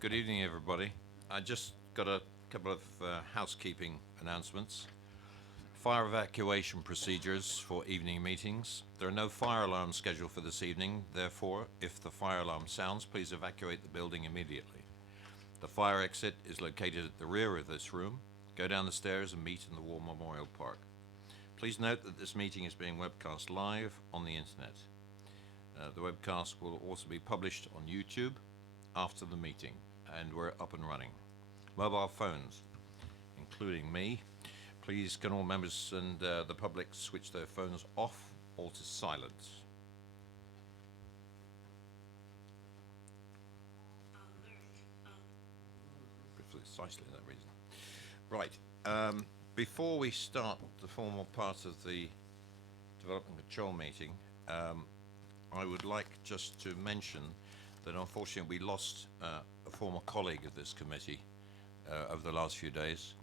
Good evening, everybody. I just got a couple of housekeeping announcements. Fire evacuation procedures for evening meetings. There are no fire alarms scheduled for this evening. Therefore, if the fire alarm sounds, please evacuate the building immediately. The fire exit is located at the rear of this room. Go down the stairs and meet in the War Memorial Park. Please note that this meeting is being webcast live on the internet. The webcast will also be published on YouTube after the meeting, and we're up and running. Mobile phones, including me, please can all members and the public switch their phones off or to silence. Precisely that reason. Right, before we start the formal part of the Development Control meeting, I would like just to mention that unfortunately we lost a former colleague of this committee over the last few days,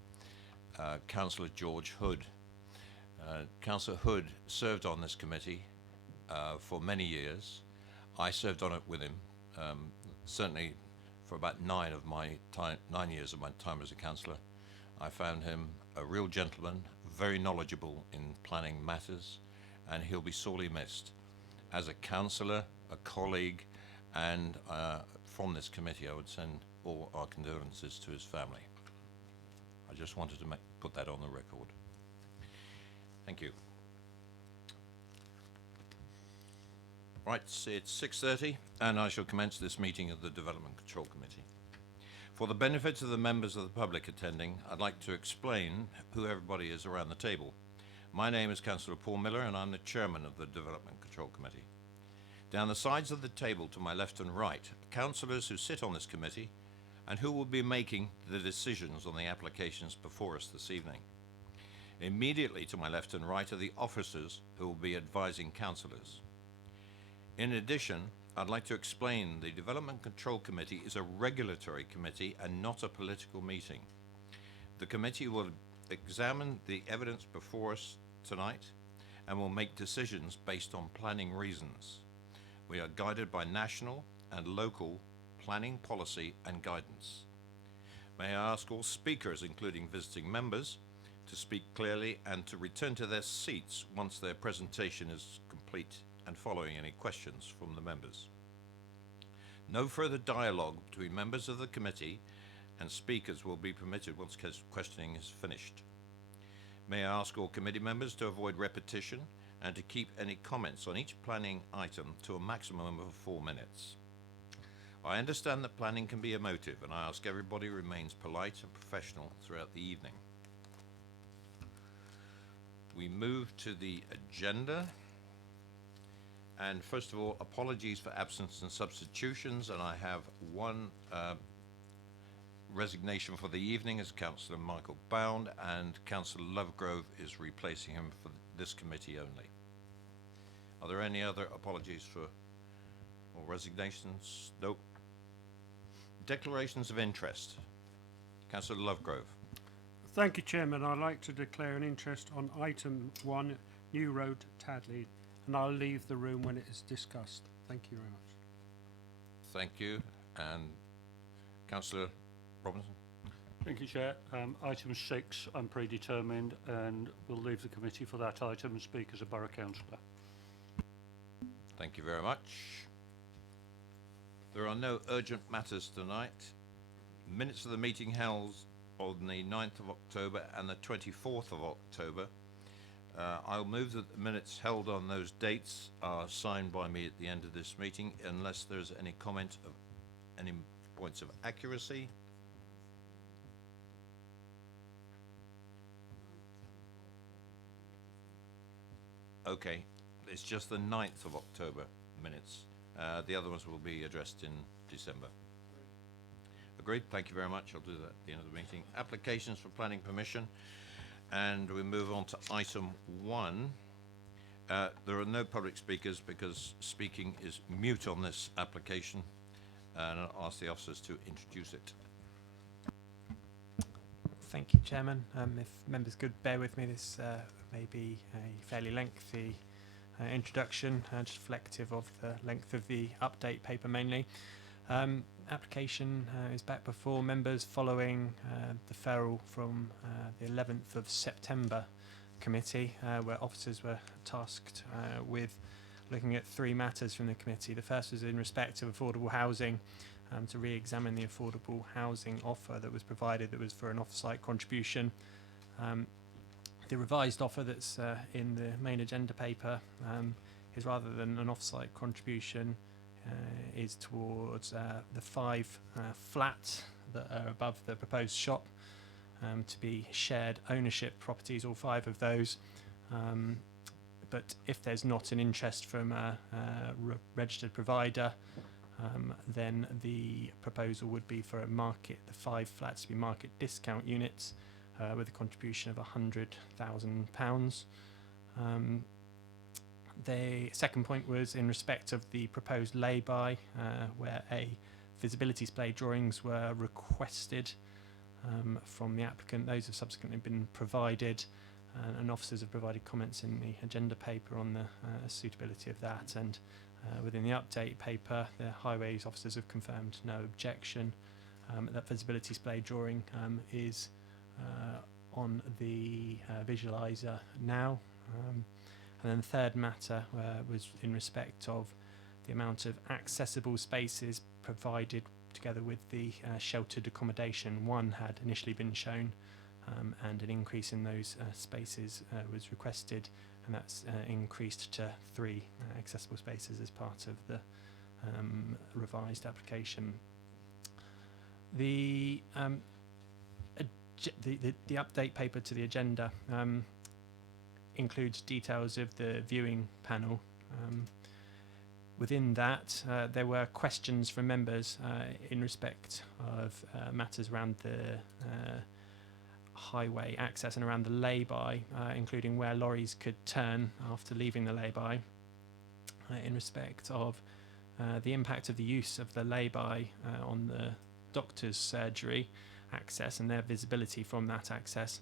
Councillor George Hood. Councillor Hood served on this committee for many years. I served on it with him, certainly for about 9 years of my time as a councillor. I found him a real gentleman, very knowledgeable in planning matters, and he'll be sorely missed. As a councillor, a colleague, and from this committee, I would send all our condolences to his family. I just wanted to put that on the record. Thank you. Right, it's 6:30, and I shall commence this meeting of the Development Control Committee. For the benefit of the members of the public attending, I'd like to explain who everybody is around the table. My name is Councillor Paul Miller, and I'm the chairman of the Development Control Committee. Down the sides of the table to my left and right, councillors who sit on this committee and who will be making the decisions on the applications before us this evening. Immediately to my left and right are the officers who will be advising councillors. In addition, I'd like to explain the Development Control Committee is a regulatory committee and not a political meeting. The committee will examine the evidence before us tonight and will make decisions based on planning reasons. We are guided by national and local planning policy and guidance. May I ask all speakers, including visiting members, to speak clearly and to return to their seats once their presentation is complete and following any questions from the members. No further dialogue between members of the committee and speakers will be permitted once questioning is finished. May I ask all committee members to avoid repetition and to keep any comments on each planning item to a maximum of 4 minutes. I understand that planning can be emotive, and I ask everybody remains polite and professional throughout the evening. We move to the agenda. And first of all, apologies for absence and substitutions, and I have one resignation for the evening as Councillor Michael Bound, and Councillor Lovegrove is replacing him for this committee only. Are there any other apologies for or resignations? Nope. Declarations of interest. Councillor Lovegrove. Thank you, Chairman. I'd like to declare an interest on item 1, New Road, Tadley, and I'll leave the room when it is discussed. Thank you very much. Thank you. And Councillor Robinson. Thank you, Chair. Item 6, I'm predetermined, and we'll leave the committee for that item and speak as a borough councillor. Thank you very much. There are no urgent matters tonight. Minutes of the meeting held on the 9th of October and the 24th of October. I'll move that the minutes held on those dates are signed by me at the end of this meeting, unless there's any comment of any points of accuracy. Okay, it's just the 9th of October minutes. The other ones will be addressed in December. Agreed. Thank you very much. I'll do that at the end of the meeting. Applications for planning permission. And we move on to item 1. There are no public speakers because speaking is mute on this application, and I'll ask the officers to introduce it. Thank you, Chairman. If members could bear with me, this may be a fairly lengthy introduction, just reflective of the length of the update paper mainly. Application is back before members following deferral from the 11th of September committee, where officers were tasked with looking at 3 matters from the committee. The first was in respect of affordable housing, to re-examine the affordable housing offer that was provided, that was for an off-site contribution. The revised offer that's in the main agenda paper is, rather than an off-site contribution, is towards the 5 flats that are above the proposed shop, to be shared ownership properties, all 5 of those. But if there's not an interest from a registered provider, then the proposal would be for the 5 flats to be market discount units, with a contribution of £100,000. The second point was in respect of the proposed lay-by, where visibility display drawings were requested from the applicant. Those have subsequently been provided, and officers have provided comments in the agenda paper on the suitability of that. And within the update paper, the highways officers have confirmed no objection. That visibility display drawing is on the visualiser now. And then the third matter was in respect of the amount of accessible spaces provided together with the sheltered accommodation. 1 had initially been shown, and an increase in those spaces was requested, and that's increased to 3 accessible spaces as part of the revised application. The update paper to the agenda includes details of the viewing panel. Within that, there were questions from members in respect of matters around the highway access and around the lay-by, including where lorries could turn after leaving the lay-by, in respect of the impact of the use of the lay-by on the doctor's surgery access and their visibility from that access,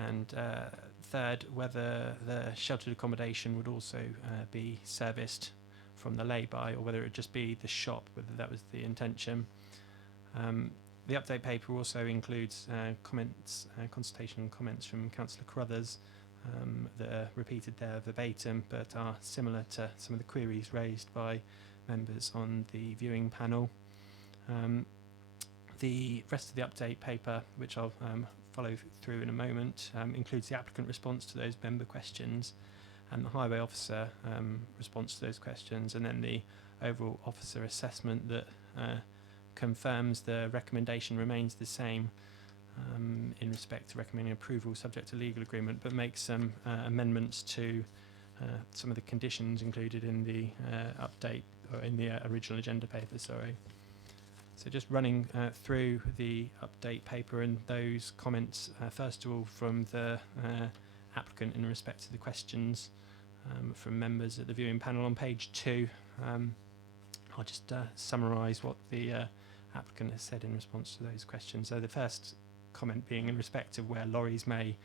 and third, whether the sheltered accommodation would also be serviced from the lay-by, or whether it would just be the shop, whether that was the intention. The update paper also includes comments, consultation and comments from Councillor Carruthers that are repeated there verbatim, but are similar to some of the queries raised by members on the viewing panel. The rest of the update paper, which I'll follow through in a moment, includes the applicant response to those member questions and the highway officer response to those questions, and then the overall officer assessment that confirms the recommendation remains the same in respect to recommending approval subject to legal agreement, but makes some amendments to some of the conditions included in the update, or in the original agenda paper, sorry. So just running through the update paper and those comments, first of all from the applicant in respect to the questions from members at the viewing panel on page 2. I'll just summarise what the applicant has said in response to those questions. So the first comment being in respect of where lorries may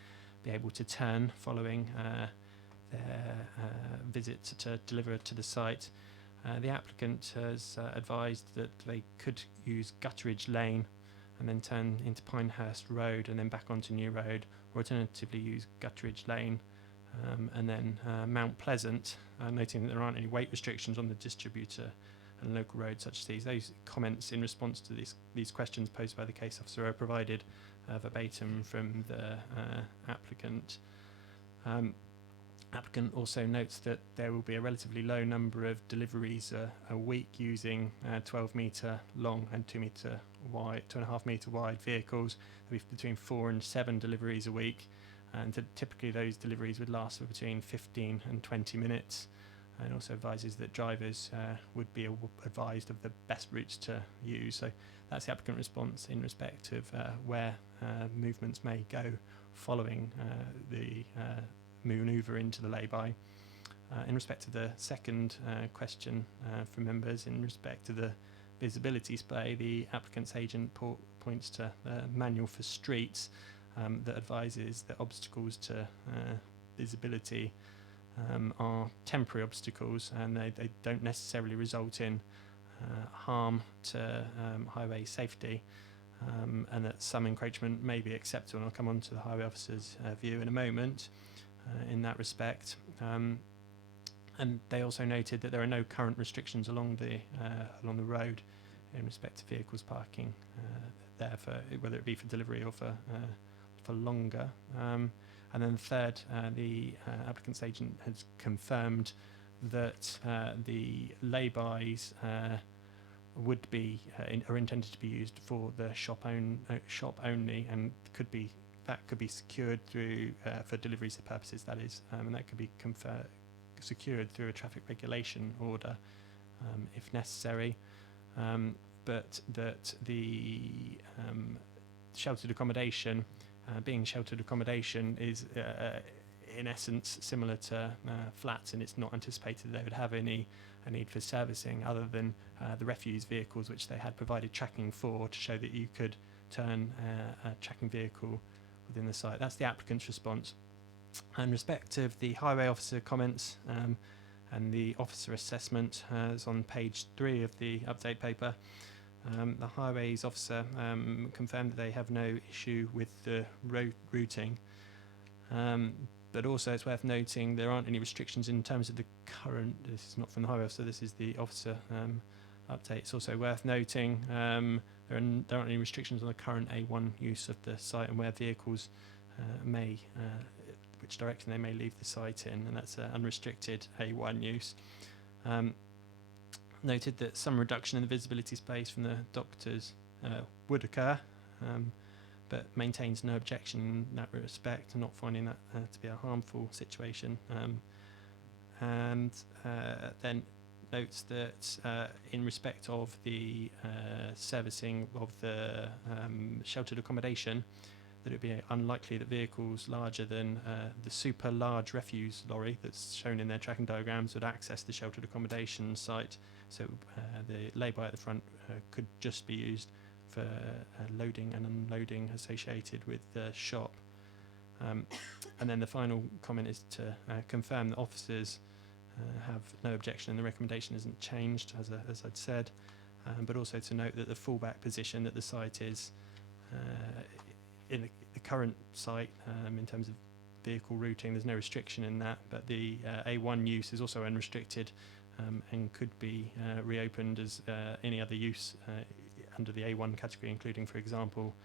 be able to turn following their visit to deliver to the site. The applicant has advised that they could use Gutteridge Lane and then turn into Pinehurst Road and then back onto New Road, or alternatively use Gutteridge Lane and then Mount Pleasant, noting that there aren't any weight restrictions on the distributor and local roads such as these. Those comments in response to these questions posed by the case officer are provided verbatim from the applicant. Applicant also notes that there will be a relatively low number of deliveries a week using 12 metre long and 2.5 metre wide vehicles. There'll be between 4 and 7 deliveries a week, and typically those deliveries would last for between 15 and 20 minutes. And also advises that drivers would be advised of the best routes to use. So that's the applicant response in respect of where movements may go following the manoeuvre into the lay-by. In respect to the second question from members in respect to the visibility display, the applicant's agent points to the manual for streets that advises that obstacles to visibility are temporary obstacles, and they don't necessarily result in harm to highway safety, and that some encroachment may be acceptable. And I'll come on to the highway officer's view in a moment in that respect. And they also noted that there are no current restrictions along the road in respect to vehicles parking there, for whether it be for delivery or for longer. And then the third, the applicant's agent has confirmed that the lay-bys would be are intended to be used for the shop only, and could be secured through for deliveries purposes. That is, and that could be secured through a traffic regulation order if necessary. But that the sheltered accommodation, being sheltered accommodation, is in essence similar to flats, and it's not anticipated they would have a need for servicing other than the refuse vehicles, which they had provided tracking for to show that you could turn a tracking vehicle within the site. That's the applicant's response. In respect of the highway officer comments and the officer assessment, is on page 3 of the update paper. The highways officer confirmed that they have no issue with the road routing, but also it's worth noting there aren't any restrictions in terms of the current. This is not from the highway officer, this is the officer update. It's also worth noting there aren't any restrictions on the current A1 use of the site and where vehicles which direction they may leave the site in, and that's unrestricted A1 use. Noted that some reduction in the visibility space from the doctors would occur, but maintains no objection in that respect, and not finding that to be a harmful situation. And then notes that in respect of the servicing of the sheltered accommodation, that it would be unlikely that vehicles larger than the super large refuse lorry that's shown in their tracking diagrams would access the sheltered accommodation site. So the lay-by at the front could just be used for loading and unloading associated with the shop. And then the final comment is to confirm that officers have no objection and the recommendation isn't changed, as I'd said, but also to note that the fallback position that the site is in the current site in terms of vehicle routing, there's no restriction in that, but the A1 use is also unrestricted and could be reopened as any other use under the A1 category, including, for example,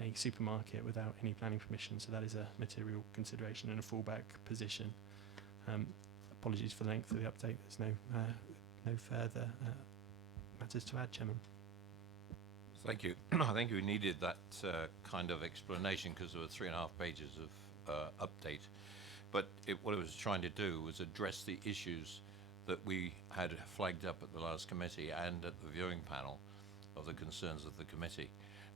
a supermarket without any planning permission. So that is a material consideration and a fallback position. Apologies for the length of the update. There's no further matters to add, Chairman. Thank you. I think we needed that kind of explanation because there were 3.5 pages of update. But what it was trying to do was address the issues that we had flagged up at the last committee and at the viewing panel of the concerns of the committee.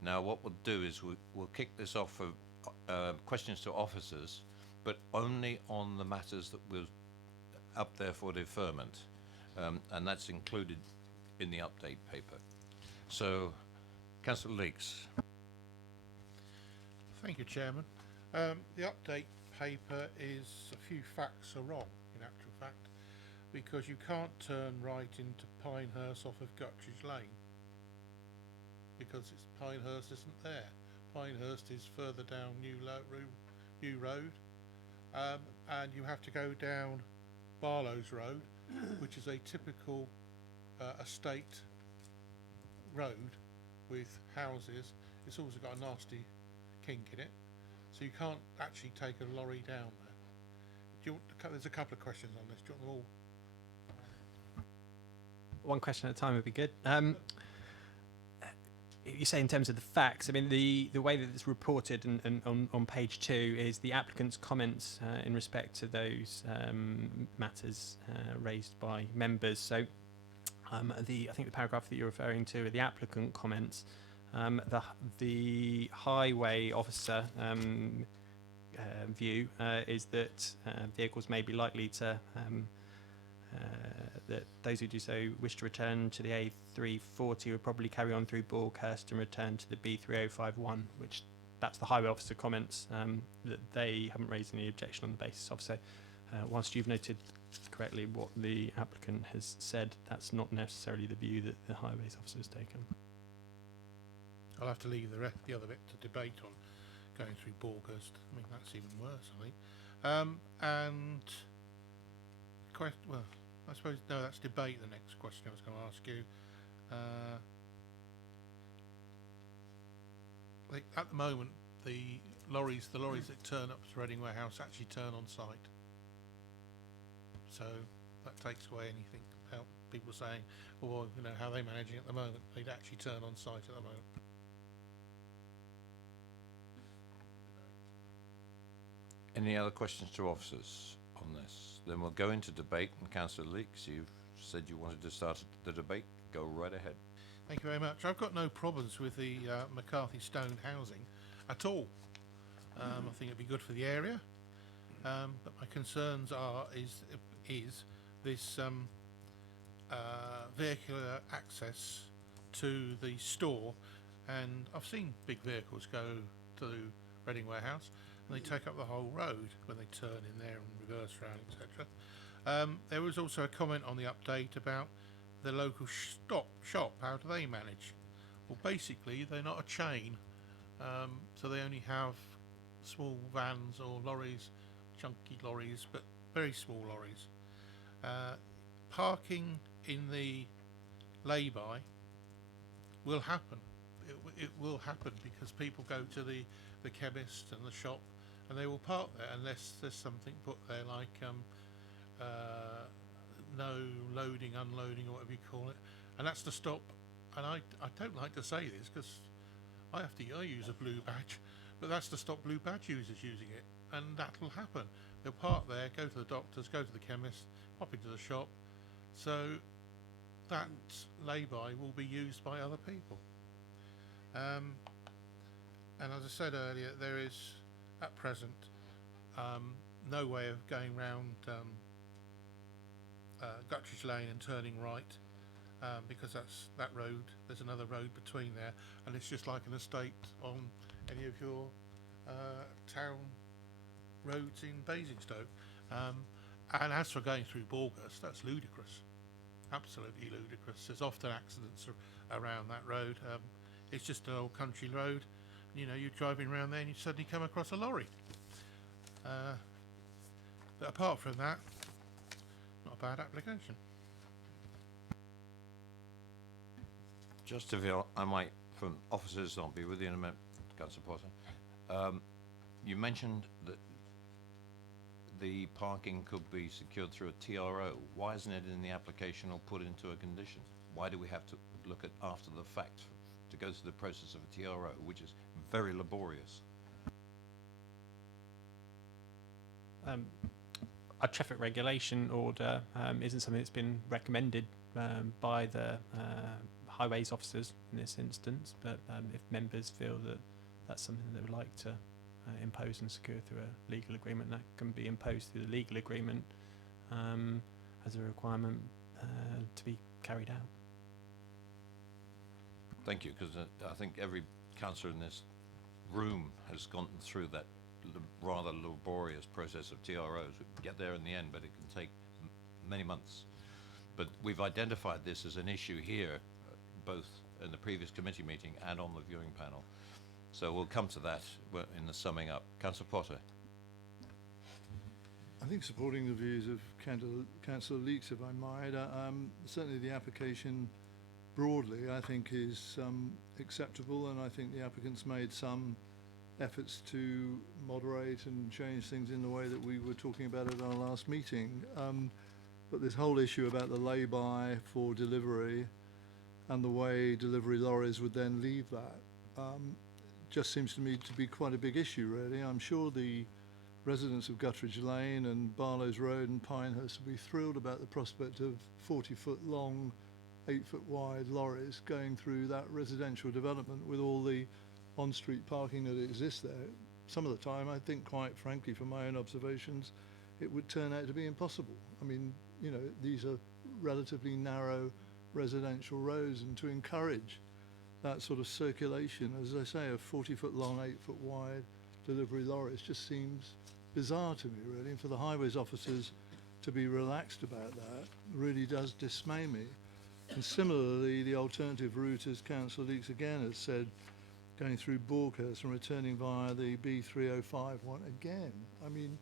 Now, what we'll do is we'll kick this off for questions to officers, but only on the matters that were up there for deferment, and that's included in the update paper. So, Councillor Leeks. Thank you, Chairman. The update paper is a few facts are wrong, in actual fact, because you can't turn right into Pinehurst off of Guttridge Lane, because Pinehurst isn't there. Pinehurst is further down New Road, and you have to go down Barlow's Road, which is a typical estate road with houses. It's also got a nasty kink in it, so you can't actually take a lorry down there. There's a couple of questions on this. Do you want them all? One question at a time would be good. You say in terms of the facts, I mean, the way that it's reported and on page 2 is the applicant's comments in respect to those matters raised by members. So I think the paragraph that you're referring to are the applicant comments. The highway officer view is that vehicles may be likely to that those who do so wish to return to the A340 would probably carry on through Borghurst and return to the B3051, which that's the highway officer comments, that they haven't raised any objection on the basis of. So whilst you've noted correctly what the applicant has said, that's not necessarily the view that the highways officer has taken. I'll have to leave the other bit to debate on, going through Borghurst. I mean, that's even worse, I think. Well, I suppose, no, that's debate, the next question I was going to ask you. At the moment, the lorries that turn up to Reading Warehouse actually turn on site. So that takes away anything about people saying, oh, well, you know, how are they managing at the moment? They'd actually turn on site at the moment. Any other questions to officers on this? Then we'll go into debate, and Councillor Leeks, you've said you wanted to start the debate. Go right ahead. Thank you very much. I've got no problems with the McCarthy Stone housing at all. I think it'd be good for the area. But my concerns is this vehicular access to the store, and I've seen big vehicles go to Reading Warehouse and they take up the whole road when they turn in there and reverse round, etc. There was also a comment on the update about the local shop. How do they manage? Well, basically they're not a chain, so they only have small vans or lorries, chunky lorries, but very small lorries. Parking in the lay-by will happen. It will happen because people go to the chemist and the shop and they will park there unless there's something put there like no loading, unloading, or whatever you call it, and that's to stop. And I don't like to say this because I use a blue badge, but that's to stop blue badge users using it, and that'll happen. They'll park there, go to the doctors, go to the chemist, pop into the shop, so that lay-by will be used by other people. And as I said earlier, there is at present no way of going round Guttridge Lane and turning right, because that road, there's another road between there, and it's just like an estate on any of your town roads in Basingstoke. And as for going through Borghurst, that's ludicrous, absolutely ludicrous. There's often accidents around that road. It's just an old country road. You know, you're driving around there and you suddenly come across a lorry. But apart from that, not a bad application. Just if I might, from officers, I'll be with you in a minute, Councillor Potter. You mentioned that the parking could be secured through a TRO. Why isn't it in the application or put into a condition? Why do we have to look at after the fact to go through the process of a TRO, which is very laborious? A traffic regulation order isn't something that's been recommended by the highways officers in this instance, but if members feel that that's something they would like to impose and secure through a legal agreement, that can be imposed through the legal agreement as a requirement to be carried out. Thank you, because I think every councillor in this room has gone through that rather laborious process of TROs. We get there in the end, but it can take many months. But we've identified this as an issue here, both in the previous committee meeting and on the viewing panel. So we'll come to that in the summing up. Councillor Potter. I think supporting the views of Councillor Leeks, if I might, certainly the application broadly I think is acceptable, and I think the applicant's made some efforts to moderate and change things in the way that we were talking about at our last meeting. But this whole issue about the lay-by for delivery and the way delivery lorries would then leave that just seems to me to be quite a big issue, really. I'm sure the residents of Guttridge Lane and Barlow's Road and Pinehurst will be thrilled about the prospect of 40-foot long, 8-foot wide lorries going through that residential development with all the on-street parking that exists there. Some of the time, I think, quite frankly, from my own observations, it would turn out to be impossible. I mean, you know, these are relatively narrow residential roads, and to encourage that sort of circulation, as I say, of 40-foot long, 8-foot wide delivery lorries just seems bizarre to me, really. And for the highways officers to be relaxed about that really does dismay me. And similarly, the alternative route, as Councillor Leeks again has said, going through Borkhurst and returning via the B305 one again. I mean,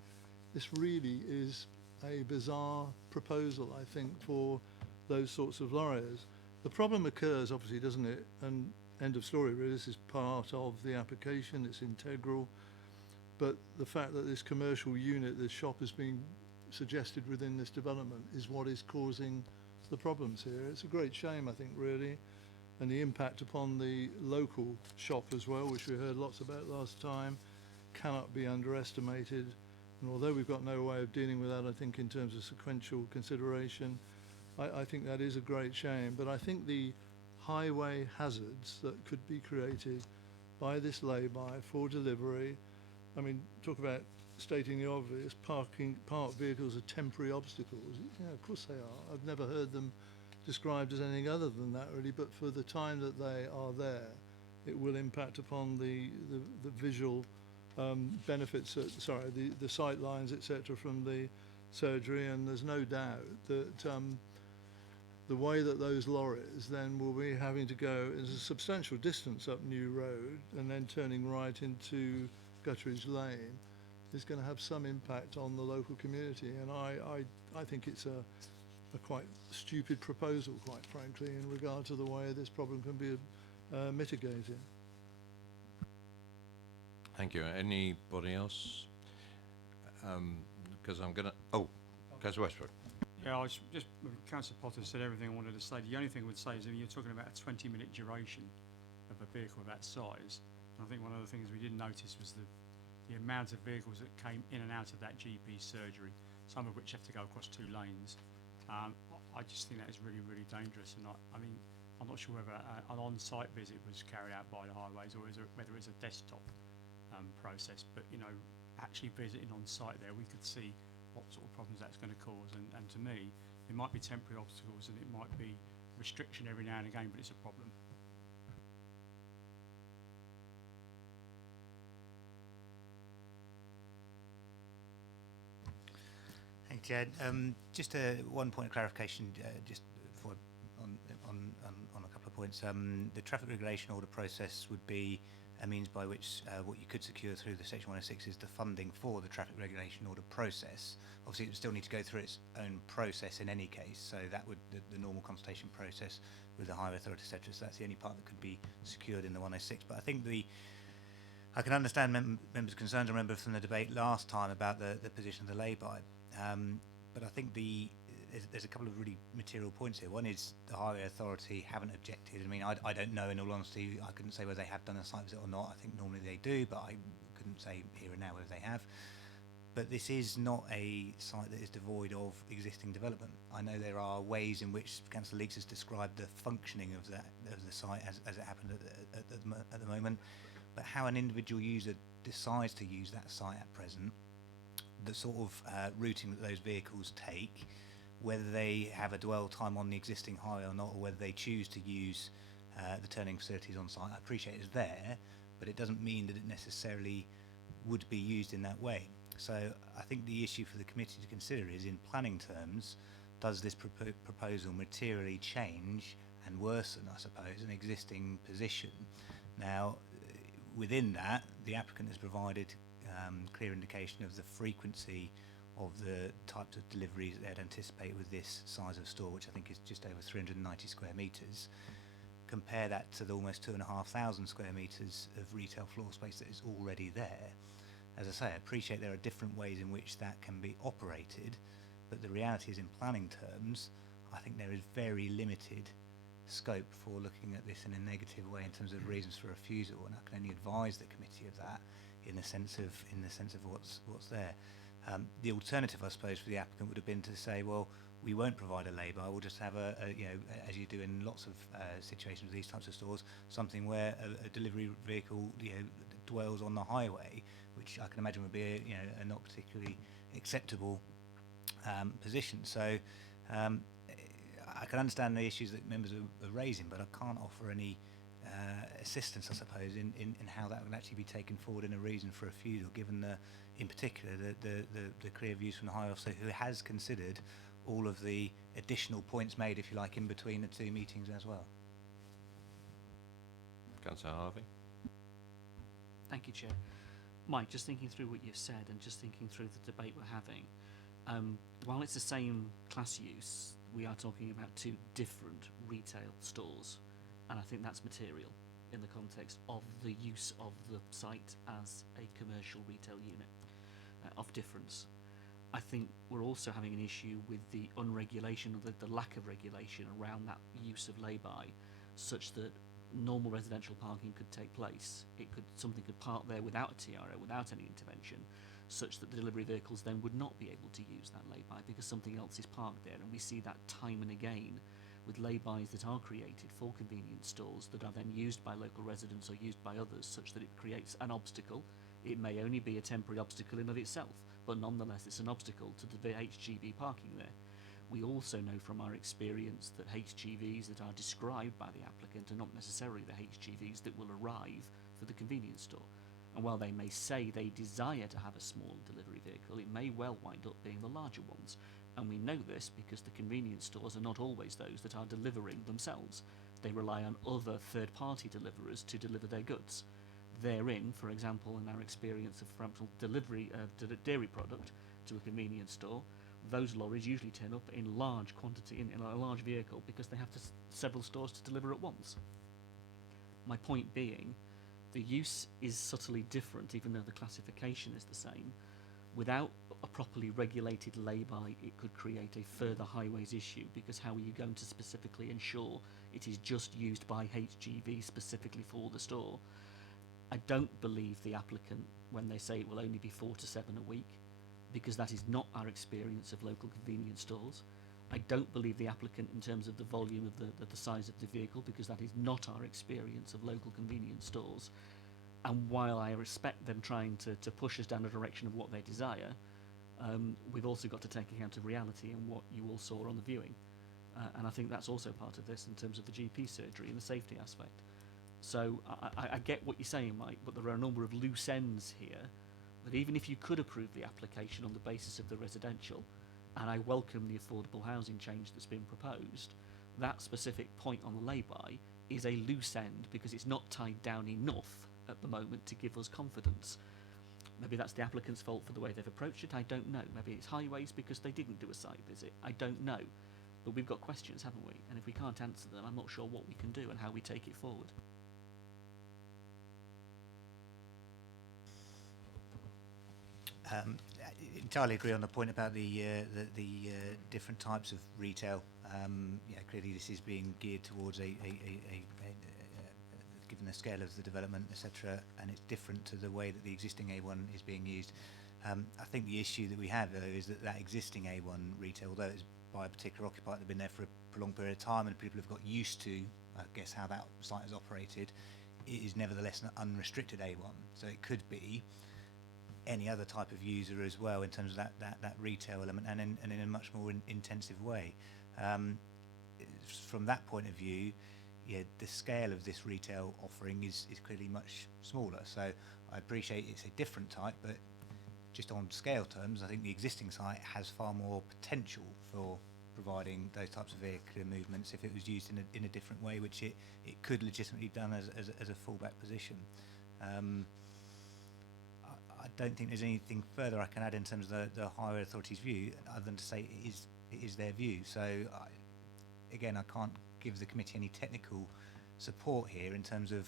this really is a bizarre proposal, I think, for those sorts of lorries. The problem occurs, obviously, doesn't it? And end of story, really. This is part of the application. It's integral. But the fact that this commercial unit, this shop, is being suggested within this development is what is causing the problems here. It's a great shame, I think, really. And the impact upon the local shop as well, which we heard lots about last time, cannot be underestimated. And although we've got no way of dealing with that, I think, in terms of sequential consideration, I think that is a great shame. But I think the highway hazards that could be created by this lay-by for delivery, I mean, talk about stating the obvious, parked vehicles are temporary obstacles. Yeah, of course they are. I've never heard them described as anything other than that, really, but for the time that they are there, it will impact upon the visual benefits, the sight lines, etc., from the surgery, and there's no doubt that the way that those lorries then will be having to go is a substantial distance up New Road and then turning right into Guttridge Lane is going to have some impact on the local community, and I think it's a quite stupid proposal, quite frankly, in regard to the way this problem can be mitigated. Thank you. Anybody else? Because I'm going to... Oh, Councillor Westbrook. Yeah, I was just, Councillor Potter said everything I wanted to say. The only thing I would say is that you're talking about a 20-minute duration of a vehicle of that size. And I think one of the things we did notice was the amount of vehicles that came in and out of that GP surgery, some of which have to go across 2 lanes. I just think that is really, really dangerous. And I mean, I'm not sure whether an on-site visit was carried out by the highways or whether it's a desktop process. But, you know, actually visiting on site there, we could see what sort of problems that's going to cause. And to me, it might be temporary obstacles and it might be restriction every now and again, but it's a problem. Thank you, Ed. Just one point of clarification, just for on a couple of points. The traffic regulation order process would be a means by which what you could secure through the Section 106 is the funding for the traffic regulation order process. Obviously, it would still need to go through its own process in any case, so that would the normal consultation process with the highway authority, etc. So that's the only part that could be secured in the 106. But I think I can understand members' concerns. I remember from the debate last time about the position of the lay-by. But I think there's a couple of really material points here. One is the highway authority haven't objected. I mean, I don't know, in all honesty. I couldn't say whether they have done a site visit or not. I think normally they do, but I couldn't say here and now whether they have. But this is not a site that is devoid of existing development. I know there are ways in which Councillor Leeks has described the functioning of the site as it happened at the moment. But how an individual user decides to use that site at present, the sort of routing that those vehicles take, whether they have a dwell time on the existing highway or not, or whether they choose to use the turning facilities on site, I appreciate it's there, but it doesn't mean that it necessarily would be used in that way. So I think the issue for the committee to consider is, in planning terms, does this proposal materially change and worsen, I suppose, an existing position? Now, within that, the applicant has provided clear indication of the frequency of the types of deliveries that they'd anticipate with this size of store, which I think is just over 390 square metres. Compare that to the almost 2,500 square metres of retail floor space that is already there. As I say, I appreciate there are different ways in which that can be operated, but the reality is, in planning terms, I think there is very limited scope for looking at this in a negative way in terms of reasons for refusal, and I can only advise the committee of that in the sense of what's there. The alternative, I suppose, for the applicant would have been to say, well, we won't provide a lay-by, we'll just have as you do in lots of situations with these types of stores, something where a delivery vehicle, dwells on the highway, which I can imagine would be a not particularly acceptable position. So I can understand the issues that members are raising, but I can't offer any assistance, I suppose, in how that would actually be taken forward in a reason for refusal, given in particular the clear views from the High Officer, who has considered all of the additional points made, if you like, in between the two meetings as well. Councillor Harvey. Thank you, Chair. Mike, just thinking through what you've said and just thinking through the debate we're having, while it's the same class use, we are talking about two different retail stores, and I think that's material in the context of the use of the site as a commercial retail unit of difference. I think we're also having an issue with the unregulation, or the lack of regulation around that use of lay-by, such that normal residential parking could take place. Something could park there without a TRO, without any intervention, such that the delivery vehicles then would not be able to use that lay-by because something else is parked there. And we see that time and again with lay-bys that are created for convenience stores that are then used by local residents or used by others, such that it creates an obstacle. It may only be a temporary obstacle in of itself, but nonetheless it's an obstacle to the HGV parking there. We also know from our experience that HGVs that are described by the applicant are not necessarily the HGVs that will arrive for the convenience store. And while they may say they desire to have a small delivery vehicle, it may well wind up being the larger ones. And we know this because the convenience stores are not always those that are delivering themselves. They rely on other third-party deliverers to deliver their goods. Therein, for example, in our experience of, for example, delivery of dairy product to a convenience store, those lorries usually turn up in large quantity, in a large vehicle, because they have several stores to deliver at once. My point being, the use is subtly different, even though the classification is the same. Without a properly regulated lay-by, it could create a further highways issue, because how are you going to specifically ensure it is just used by HGV specifically for the store? I don't believe the applicant when they say it will only be 4 to 7 a week, because that is not our experience of local convenience stores. I don't believe the applicant in terms of the volume of the size of the vehicle, because that is not our experience of local convenience stores. And while I respect them trying to push us down the direction of what they desire, we've also got to take account of reality and what you all saw on the viewing. And I think that's also part of this in terms of the GP surgery and the safety aspect. So I get what you're saying, Mike, but there are a number of loose ends here that even if you could approve the application on the basis of the residential, and I welcome the affordable housing change that's been proposed, that specific point on the lay-by is a loose end because it's not tied down enough at the moment to give us confidence. Maybe that's the applicant's fault for the way they've approached it, I don't know. Maybe it's highways because they didn't do a site visit, I don't know. But we've got questions, haven't we? And if we can't answer them, I'm not sure what we can do and how we take it forward. Entirely agree on the point about the different types of retail. Clearly this is being geared towards given the scale of the development, etc., and it's different to the way that the existing A1 is being used. I think the issue that we have, though, is that existing A1 retail, although it's by a particular occupier that's been there for a prolonged period of time and people have got used to, I guess, how that site has operated, it is nevertheless an unrestricted A1. So it could be any other type of user as well in terms of that retail element, and in a much more intensive way. From that point of view, the scale of this retail offering is clearly much smaller. So I appreciate it's a different type, but just on scale terms, I think the existing site has far more potential for providing those types of vehicular movements if it was used in a different way, which it could legitimately be done as a fallback position. I don't think there's anything further I can add in terms of the Highway Authority's view, other than to say it is their view. So, again, I can't give the committee any technical support here in terms of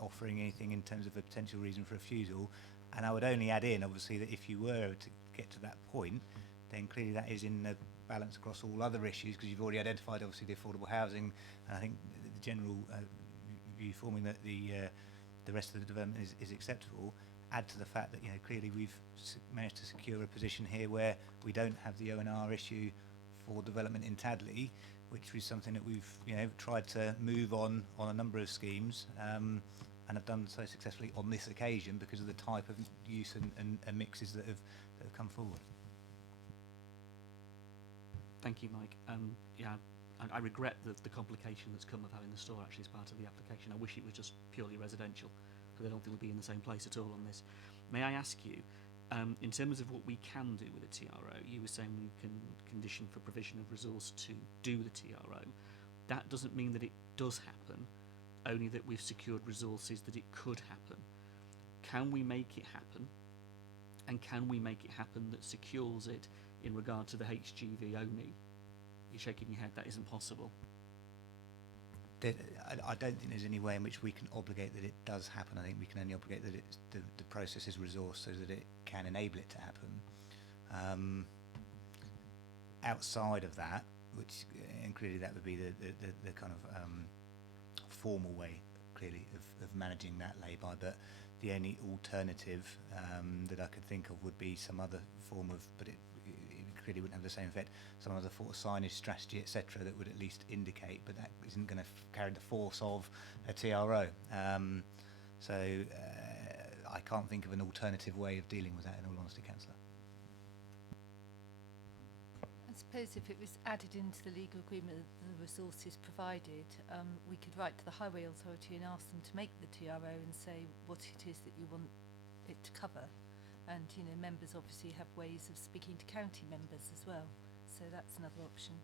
offering anything in terms of a potential reason for refusal. And I would only add in, obviously, that if you were to get to that point, then clearly that is in the balance across all other issues, because you've already identified, obviously, the affordable housing, and I think the general view forming that the rest of the development is acceptable. Add to the fact that clearly we've managed to secure a position here where we don't have the ONR issue for development in Tadley, which was something that we've tried to move on a number of schemes, and have done so successfully on this occasion because of the type of use and mixes that have come forward. Thank you, Mike. I regret the complication that's come of having the store actually as part of the application. I wish it was just purely residential, because I don't think we'll be in the same place at all on this. May I ask you, in terms of what we can do with a TRO, you were saying we can condition for provision of resource to do the TRO. That doesn't mean that it does happen, only that we've secured resources that it could happen. Can we make it happen? And can we make it happen that secures it in regard to the HGV only? You're shaking your head, that isn't possible. I don't think there's any way in which we can obligate that it does happen. I think we can only obligate that the process is resourced so that it can enable it to happen. Outside of that, which and clearly that would be the kind of formal way, clearly, of managing that lay-by, but the only alternative that I could think of would be some other form of, but it clearly wouldn't have the same effect, some other sort of signage strategy, etc., that would at least indicate, but that isn't going to carry the force of a TRO. So I can't think of an alternative way of dealing with that, in all honesty, Councillor. I suppose if it was added into the legal agreement that the resources provided, we could write to the Highway Authority and ask them to make the TRO and say what it is that you want it to cover. And, you know, members obviously have ways of speaking to county members as well. So that's another option.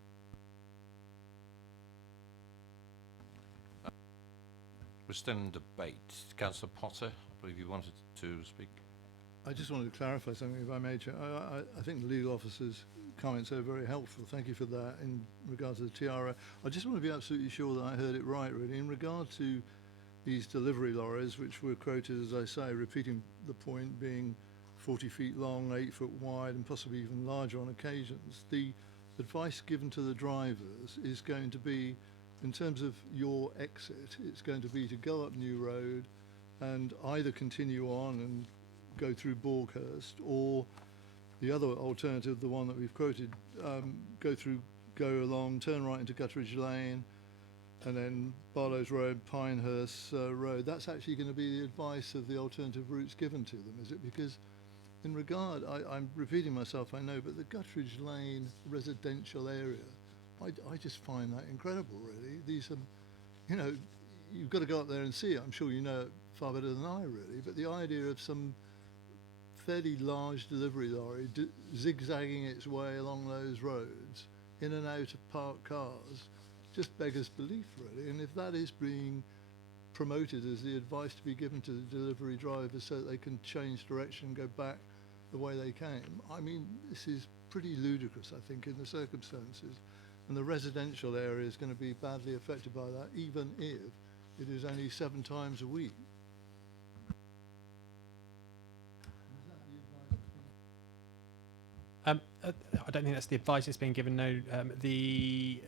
We're still in debate. Councillor Potter, I believe you wanted to speak. I just wanted to clarify something, if I may, Chair. I think the legal officer's comments are very helpful. Thank you for that in regard to the TRO. I just want to be absolutely sure that I heard it right, really. In regard to these delivery lorries, which were quoted, as I say, repeating the point, being 40 feet long, 8 foot wide, and possibly even larger on occasions, the advice given to the drivers is going to be, in terms of your exit, it's going to be to go up New Road and either continue on and go through Borghurst, or the other alternative, the one that we've quoted, go along, turn right into Gutteridge Lane, and then Barlow's Road, Pinehurst Road. That's actually going to be the advice of the alternative routes given to them, is it? Because in regard, I'm repeating myself, I know, but the Gutteridge Lane residential area, I just find that incredible, really. These are, you know, you've got to go up there and see it. I'm sure you know it far better than I, really. But the idea of some fairly large delivery lorry zigzagging its way along those roads, in and out of parked cars, just beggars belief, really. And if that is being promoted as the advice to be given to the delivery drivers so that they can change direction and go back the way they came, I mean, this is pretty ludicrous, I think, in the circumstances. And the residential area is going to be badly affected by that, even if it is only 7 times a week. I don't think that's the advice that's been given. No, the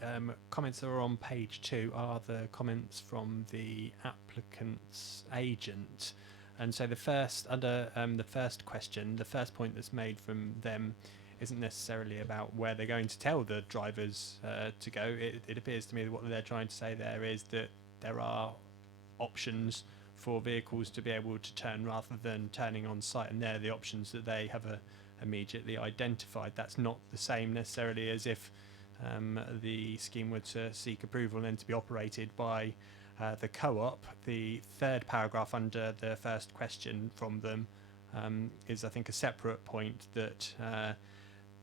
comments that are on page 2 are the comments from the applicant's agent, and so the first under the first question, the first point that's made from them isn't necessarily about where they're going to tell the drivers to go. It appears to me that what they're trying to say there is that there are options for vehicles to be able to turn rather than turning on site, and they're the options that they have immediately identified. That's not the same necessarily as if the scheme were to seek approval and then to be operated by the co-op. The third paragraph under the first question from them is, I think, a separate point that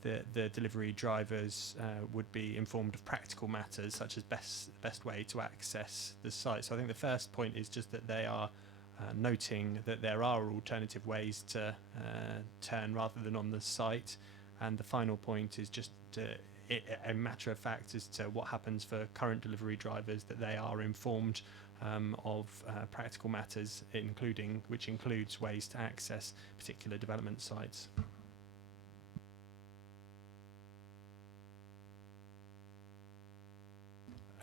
the delivery drivers would be informed of practical matters such as best way to access the site. So I think the first point is just that they are noting that there are alternative ways to turn rather than on the site, and the final point is just a matter of fact as to what happens for current delivery drivers, that they are informed of practical matters, which includes ways to access particular development sites.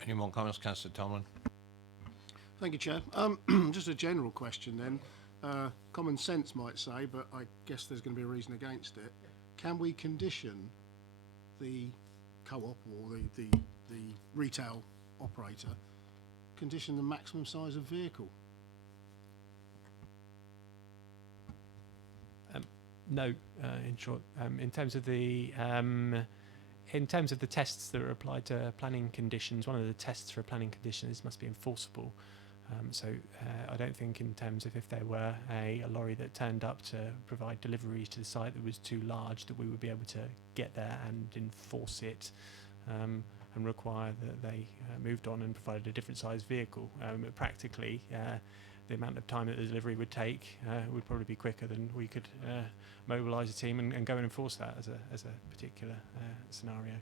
Any more comments, Councillor Tomlin? Thank you, Chair. Just a general question then. Common sense might say, but I guess there's going to be a reason against it. Can we condition the co-op or the retail operator, condition the maximum size of vehicle? No, in short, in terms of the in terms of the tests that are applied to planning conditions, one of the tests for a planning condition is must be enforceable. I don't think in terms of if there were a lorry that turned up to provide deliveries to the site that was too large, that we would be able to get there and enforce it and require that they moved on and provided a different size vehicle. But practically, the amount of time that the delivery would take would probably be quicker than we could mobilise a team and go and enforce that as a particular scenario.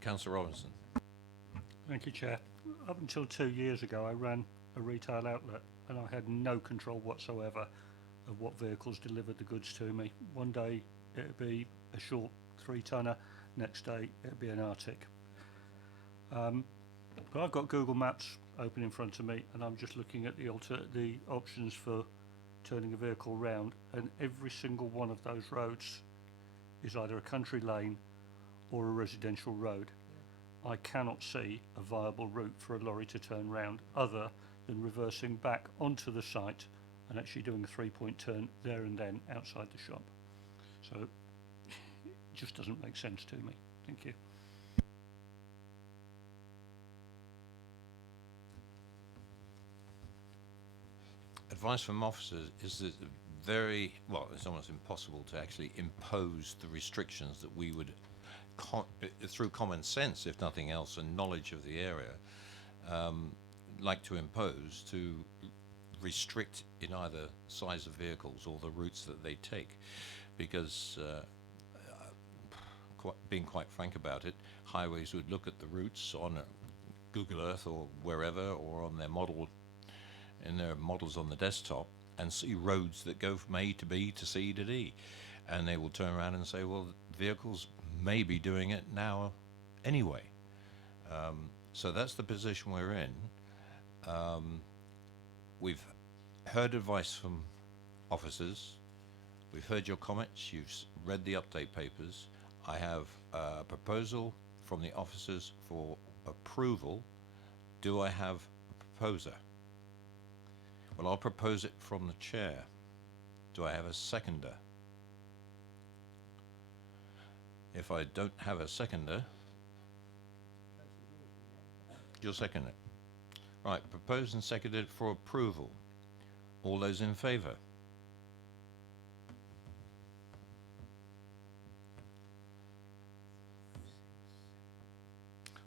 Councillor Robinson. Thank you, Chair. Up until 2 years ago, I ran a retail outlet and I had no control whatsoever of what vehicles delivered the goods to me. One day it'd be a short 3-tonner, next day it'd be an Arctic. But I've got Google Maps open in front of me and I'm just looking at the options for turning a vehicle round, and every single one of those roads is either a country lane or a residential road. I cannot see a viable route for a lorry to turn round other than reversing back onto the site and actually doing a 3-point turn there and then outside the shop. So it just doesn't make sense to me. Thank you. Advice from officers is that it's almost impossible to actually impose the restrictions that we would through common sense, if nothing else, and knowledge of the area, like to impose to restrict in either size of vehicles or the routes that they take, because being quite frank about it, highways would look at the routes on Google Earth or wherever, or on their models on the desktop, and see roads that go from A to B to C to D, and they will turn around and say, well, vehicles may be doing it now anyway. So that's the position we're in. We've heard advice from officers. We've heard your comments. You've read the update papers. I have a proposal from the officers for approval. Do I have a proposer? Well, I'll propose it from the chair. Do I have a seconder? If I don't have a seconder, you'll second it. Right, proposed and seconded for approval. All those in favour?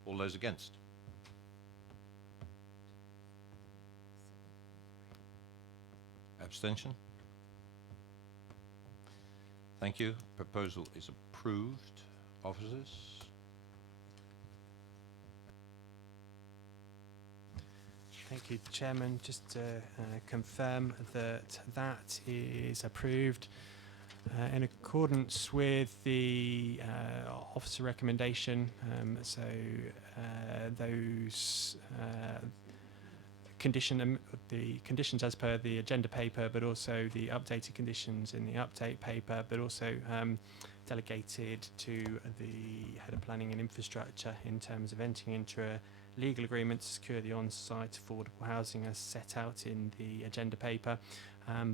All those against? Abstention? Thank you. Proposal is approved. Officers? Thank you, Chairman. Just to confirm that that is approved in accordance with the officer recommendation. Those the conditions as per the agenda paper, but also the updated conditions in the update paper, but also delegated to the Head of Planning and Infrastructure in terms of entering into a legal agreement to secure the on-site affordable housing as set out in the agenda paper,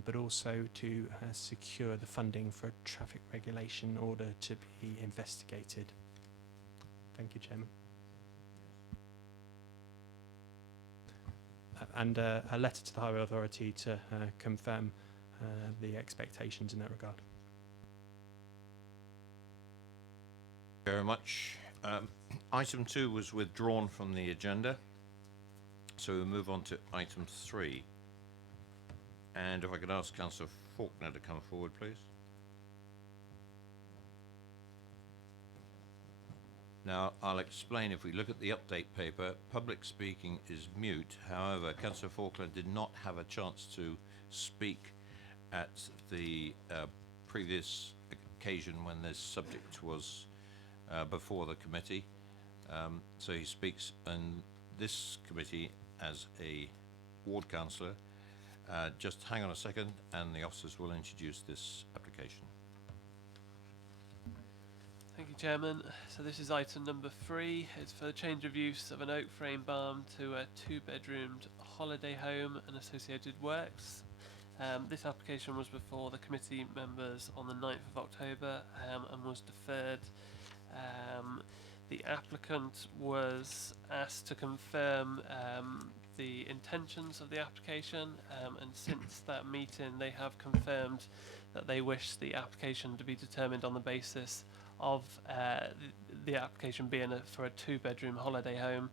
but also to secure the funding for a traffic regulation order to be investigated. Thank you, Chairman. And a letter to the Highway Authority to confirm the expectations in that regard. Very much. Item 2 was withdrawn from the agenda, so we'll move on to item 3. And if I could ask Councillor Faulkner to come forward, please. Now, I'll explain. If we look at the update paper, public speaking is mute. However, Councillor Faulkner did not have a chance to speak at the previous occasion when this subject was before the committee. So he speaks in this committee as a ward councillor. Just hang on a second and the officers will introduce this application. Thank you, you, Chairman. So this is item number 3. It's for the change of use of an oak frame barn to a 2-bedroomed holiday home and associated works. This application was before the committee members on the 9th of October and was deferred. The applicant was asked to confirm the intentions of the application, and since that meeting they have confirmed that they wish the application to be determined on the basis of the application being for a 2-bedroom holiday home,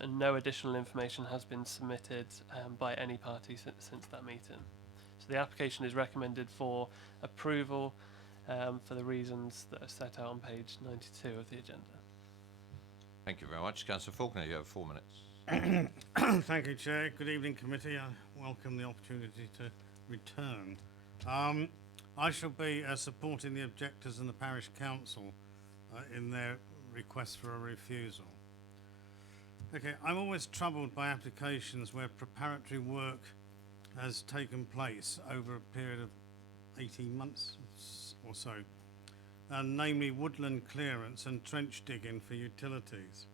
and no additional information has been submitted by any party since that meeting. So the application is recommended for approval for the reasons that are set out on page 92 of the agenda. Thank you very much. Councillor Faulkner, you have 4 minutes. Thank you, Chair. Good evening, committee. I welcome the opportunity to return. I shall be supporting the objectors and the parish council in their request for a refusal. Okay, I'm always troubled by applications where preparatory work has taken place over a period of 18 months or so, and namely woodland clearance and trench digging for utilities.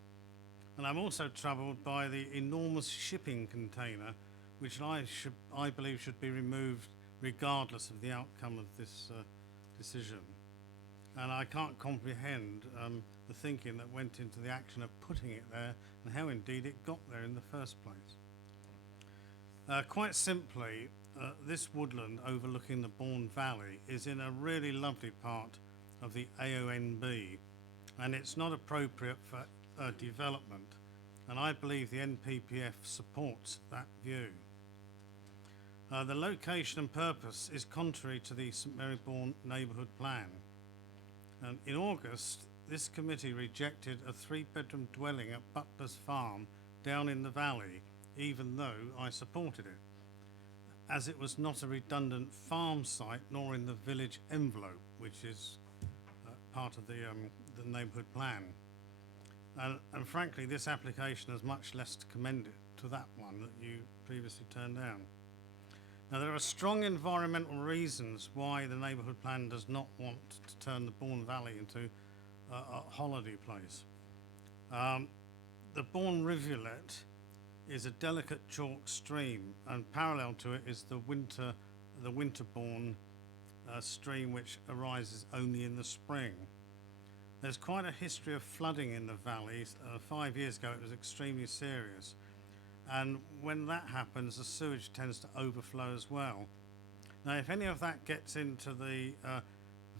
And I'm also troubled by the enormous shipping container, which I believe should be removed regardless of the outcome of this decision. And I can't comprehend the thinking that went into the action of putting it there and how indeed it got there in the first place. Quite simply, this woodland overlooking the Bourne Valley is in a really lovely part of the AONB, and it's not appropriate for development, and I believe the NPPF supports that view. The location and purpose is contrary to the St Mary Bourne Neighbourhood Plan, and in August this committee rejected a 3-bedroom dwelling at Butler's Farm down in the valley, even though I supported it, as it was not a redundant farm site nor in the village envelope, which is part of the neighbourhood plan. And frankly, this application has much less to commend it to that one that you previously turned down. Now, there are strong environmental reasons why the neighbourhood plan does not want to turn the Bourne Valley into a holiday place. The Bourne rivulet is a delicate chalk stream, and parallel to it is the Winterbourne stream, which arises only in the spring. There's quite a history of flooding in the valleys. 5 years ago it was extremely serious, and when that happens the sewage tends to overflow as well. Now if any of that gets into the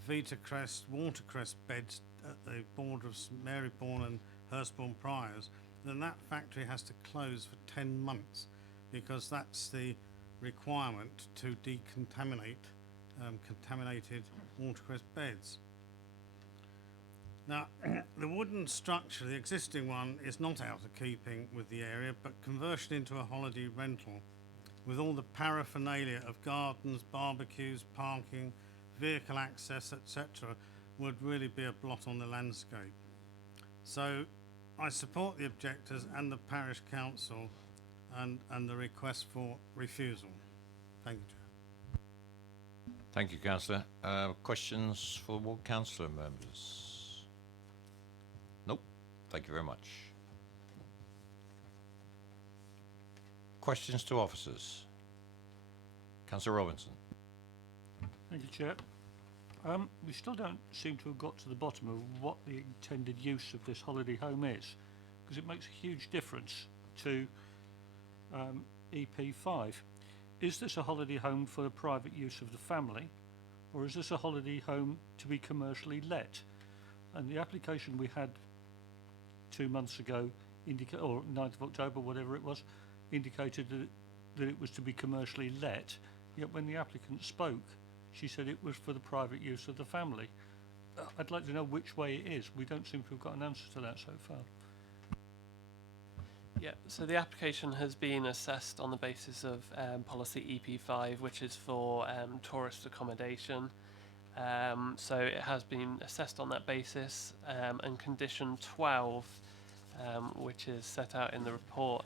Vita-crest, watercress beds at the border of St Mary Bourne and Hurstbourne Priors, then that factory has to close for 10 months because that's the requirement to decontaminate contaminated watercress beds. Now, the wooden structure, the existing one, is not out of keeping with the area, but conversion into a holiday rental with all the paraphernalia of gardens, barbecues, parking, vehicle access, etc., would really be a blot on the landscape. So I support the objectors and the parish council and the request for refusal. Thank you, Chair. Thank you, Councillor. Questions for ward councillor members? Nope. Thank you very much. Questions to officers? Councillor Robinson. Thank you, Chair. We still don't seem to have got to the bottom of what the intended use of this holiday home is, because it makes a huge difference to EP5. Is this a holiday home for the private use of the family, or is this a holiday home to be commercially let? And the application we had 2 months ago, or 9th of October, whatever it was, indicated that it was to be commercially let, yet when the applicant spoke, she said it was for the private use of the family. I'd like to know which way it is. We don't seem to have got an answer to that so far. Yeah, so the application has been assessed on the basis of policy EP5, which is for tourist accommodation. So it has been assessed on that basis, and condition 12, which is set out in the report,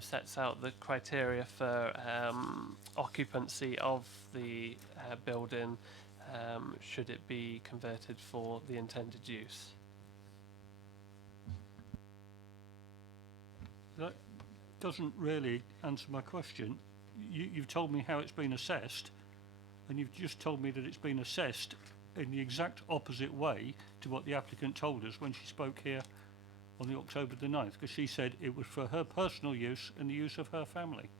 sets out the criteria for occupancy of the building should it be converted for the intended use. That doesn't really answer my question. You've told me how it's been assessed, and you've just told me that it's been assessed in the exact opposite way to what the applicant told us when she spoke here on the October the 9th, because she said it was for her personal use and the use of her family.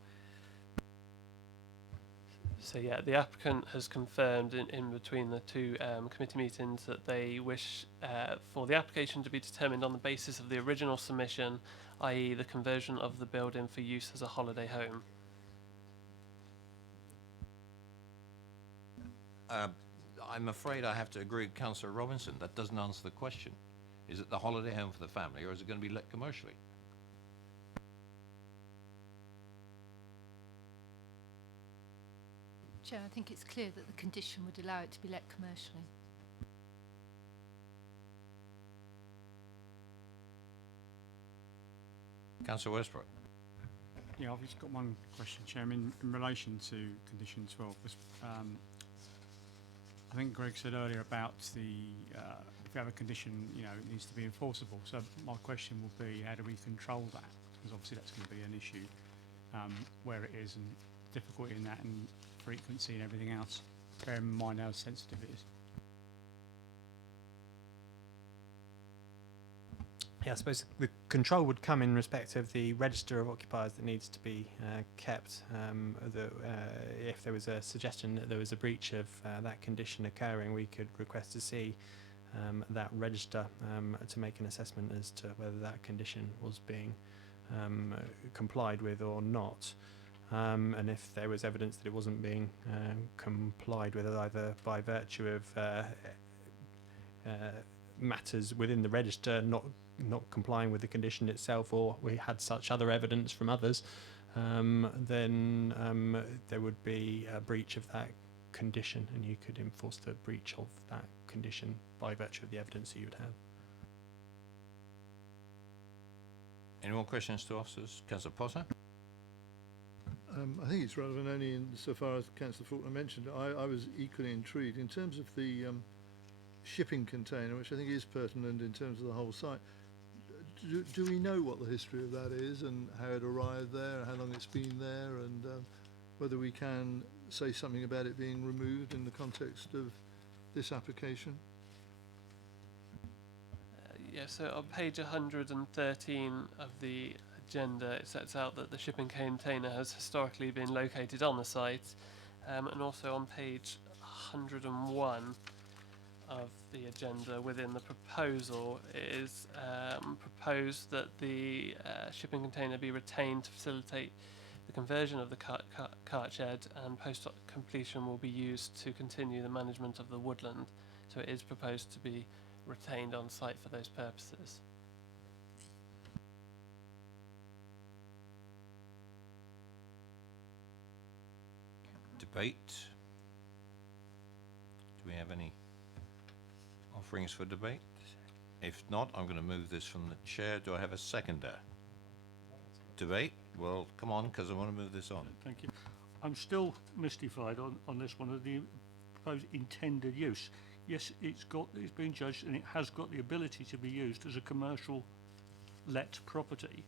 So yeah, the applicant has confirmed in between the two committee meetings that they wish for the application to be determined on the basis of the original submission, i.e. the conversion of the building for use as a holiday home. I'm afraid I have to agree with Councillor Robinson. That doesn't answer the question. Is it the holiday home for the family, or is it going to be let commercially? Chair, I think it's clear that the condition would allow it to be let commercially. Councillor Westbrook. Yeah, I've just got one question, Chairman, in relation to condition 12. I think Greg said earlier about if you have a condition, you know, it needs to be enforceable. So my question will be, how do we control that? Because obviously that's going to be an issue where it is, and difficulty in that, and frequency and everything else. Bear in mind how sensitive it is. Yeah, I suppose the control would come in respect of the register of occupiers that needs to be kept. If there was a suggestion that there was a breach of that condition occurring, we could request to see that register to make an assessment as to whether that condition was being complied with or not. And if there was evidence that it wasn't being complied with, either by virtue of matters within the register not complying with the condition itself, or we had such other evidence from others, then there would be a breach of that condition, and you could enforce the breach of that condition by virtue of the evidence that you would have. Any more questions to officers? Councillor Potter? I think it's relevant only in so far as Councillor Faulkner mentioned. I was equally intrigued in terms of the shipping container, which I think is pertinent in terms of the whole site. Do we know what the history of that is, and how it arrived there, how long it's been there, and whether we can say something about it being removed in the context of this application? Yeah, so on page 113 of the agenda, it sets out that the shipping container has historically been located on the site, and also on page 101 of the agenda within the proposal, it is proposed that the shipping container be retained to facilitate the conversion of the cart shed, and post completion will be used to continue the management of the woodland. So it is proposed to be retained on site for those purposes. Debate? Do we have any offerings for debate? If not, I'm going to move this from the chair. Do I have a seconder? Debate? Well, come on, because I want to move this on. Thank you. I'm still mystified on this one of the proposed intended use. Yes, it's been judged, and it has got the ability to be used as a commercial let property,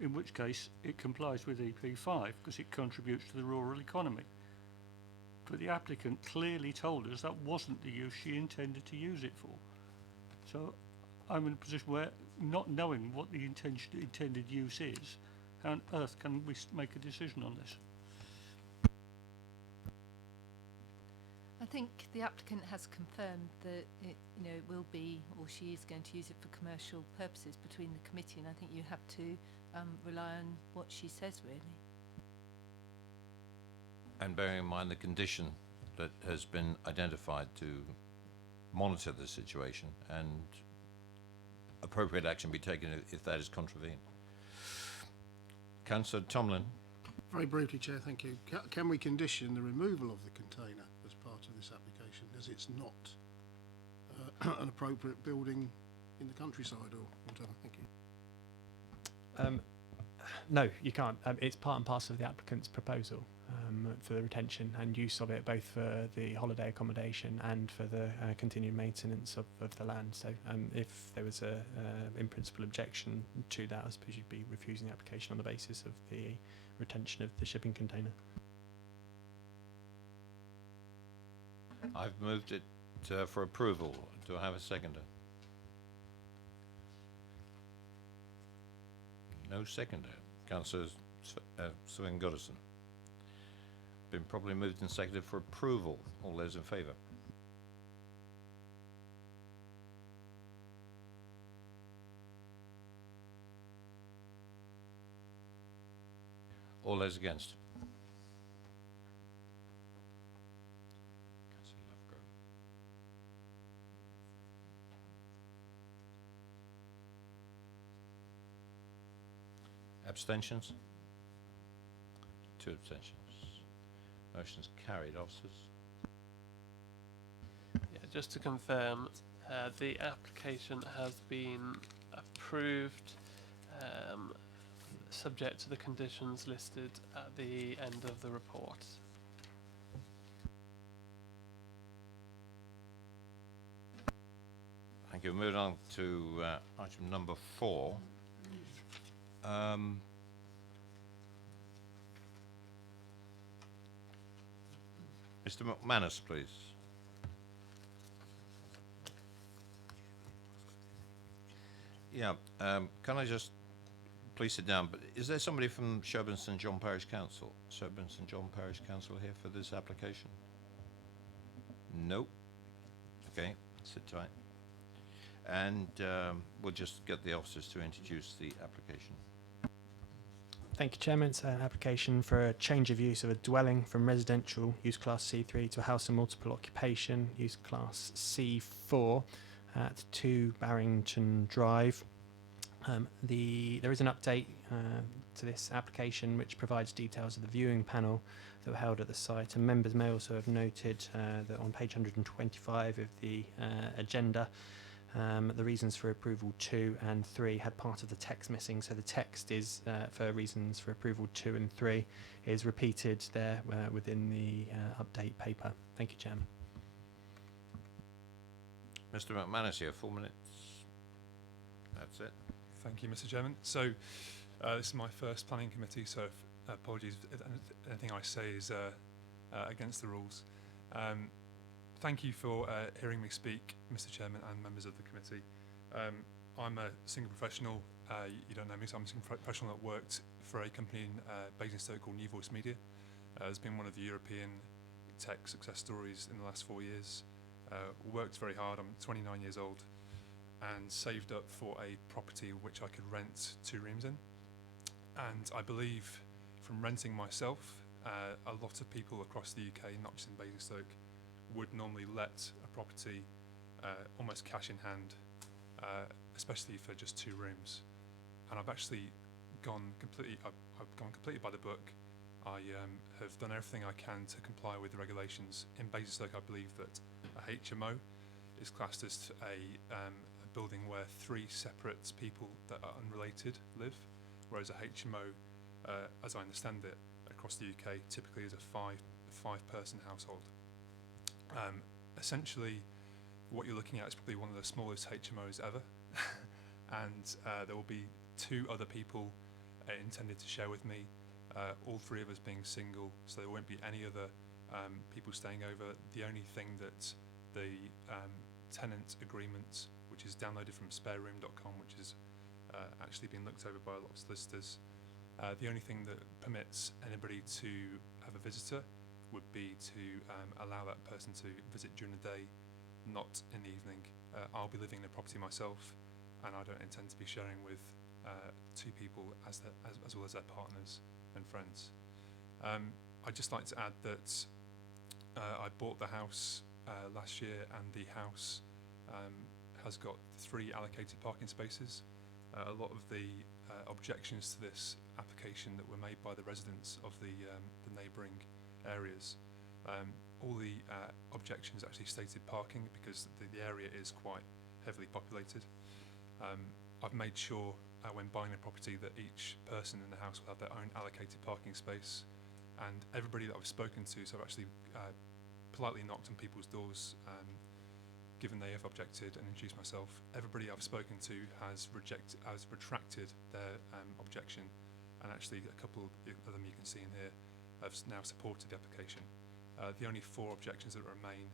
in which case it complies with EP5 because it contributes to the rural economy. But the applicant clearly told us that wasn't the use she intended to use it for. So I'm in a position where, not knowing what the intended use is, how on earth can we make a decision on this? I think the applicant has confirmed that it will be, or she is going to use it for commercial purposes between the committee, and I think you have to rely on what she says, really. And bearing in mind the condition that has been identified to monitor the situation, and appropriate action be taken if that is contravened. Councillor Tomlin. Very briefly, Chair, thank you. Can we condition the removal of the container as part of this application, as it's not an appropriate building in the countryside or whatever? Thank you. No, you can't. It's part and parcel of the applicant's proposal. for the retention and use of it, both for the holiday accommodation and for the continued maintenance of the land. So if there was a in principle objection to that, I suppose you'd be refusing the application on the basis of the retention of the shipping container. I've moved it for approval. Do I have a seconder? No seconder. Councillor Swin-Goodison. Been properly moved and seconded for approval. All those in favour? All those against? Councillor Lovegrove. Abstentions? 2 abstentions. Motion's carried. Officers? Yeah, just to confirm, the application has been approved, subject to the conditions listed at the end of the report. Thank you. Moving on to item number 4. Mr. McManus, please. Yeah, can I just please sit down? But is there somebody from Sherburn St John Parish Council? Sherburn St John Parish Council here for this application? Nope. Okay, sit tight. And we'll just get the officers to introduce the application. Thank you, Chairman. It's an application for a change of use of a dwelling from residential use class C3 to a house of multiple occupation use class C4 at 2 Barrington Drive. There is an update to this application which provides details of the viewing panel that were held at the site, and members may also have noted that on page 125 of the agenda, the reasons for approval 2 and 3 had part of the text missing, so the text is for reasons for approval 2 and 3 is repeated there within the update paper. Thank you, Chairman. Mr. McManus here, 4 minutes. That's it. Thank you, Mr. Chairman. So this is my first planning committee, so apologies if anything I say is against the rules. Thank you for hearing me speak, Mr. Chairman and members of the committee. I'm a single professional. You don't know me, so I'm a single professional that worked for a company in Basingstoke called New Voice Media. It's been one of the European tech success stories in the last 4 years. Worked very hard. I'm 29 years old and saved up for a property which I could rent 2 rooms in. And I believe from renting myself, a lot of people across the UK, not just in Basingstoke, would normally let a property almost cash in hand, especially for just 2 rooms. And I've actually gone completely, I've gone completely by the book. I have done everything I can to comply with the regulations. In Basingstoke, I believe that a HMO is classed as a building where 3 separate people that are unrelated live, whereas a HMO, as I understand it, across the UK typically is a five-person household. Essentially, what you're looking at is probably one of the smallest HMOs ever, and there will be 2 other people intended to share with me, all 3 of us being single, so there won't be any other people staying over. The only thing that the tenant agreement, which is downloaded from spareroom.com, which has actually been looked over by a lot of solicitors, the only thing that permits anybody to have a visitor would be to allow that person to visit during the day, not in the evening. I'll be living in the property myself, and I don't intend to be sharing with 2 people as well as their partners and friends. I'd just like to add that I bought the house last year, and the house has got 3 allocated parking spaces. A lot of the objections to this application that were made by the residents of the neighbouring areas, all the objections actually stated parking, because the area is quite heavily populated. I've made sure when buying a property that each person in the house will have their own allocated parking space, and everybody that I've spoken to, so I've actually politely knocked on people's doors, given they have objected, and introduced myself. Everybody I've spoken to has retracted their objection, and actually a couple of them you can see in here have now supported the application. The only 4 objections that remain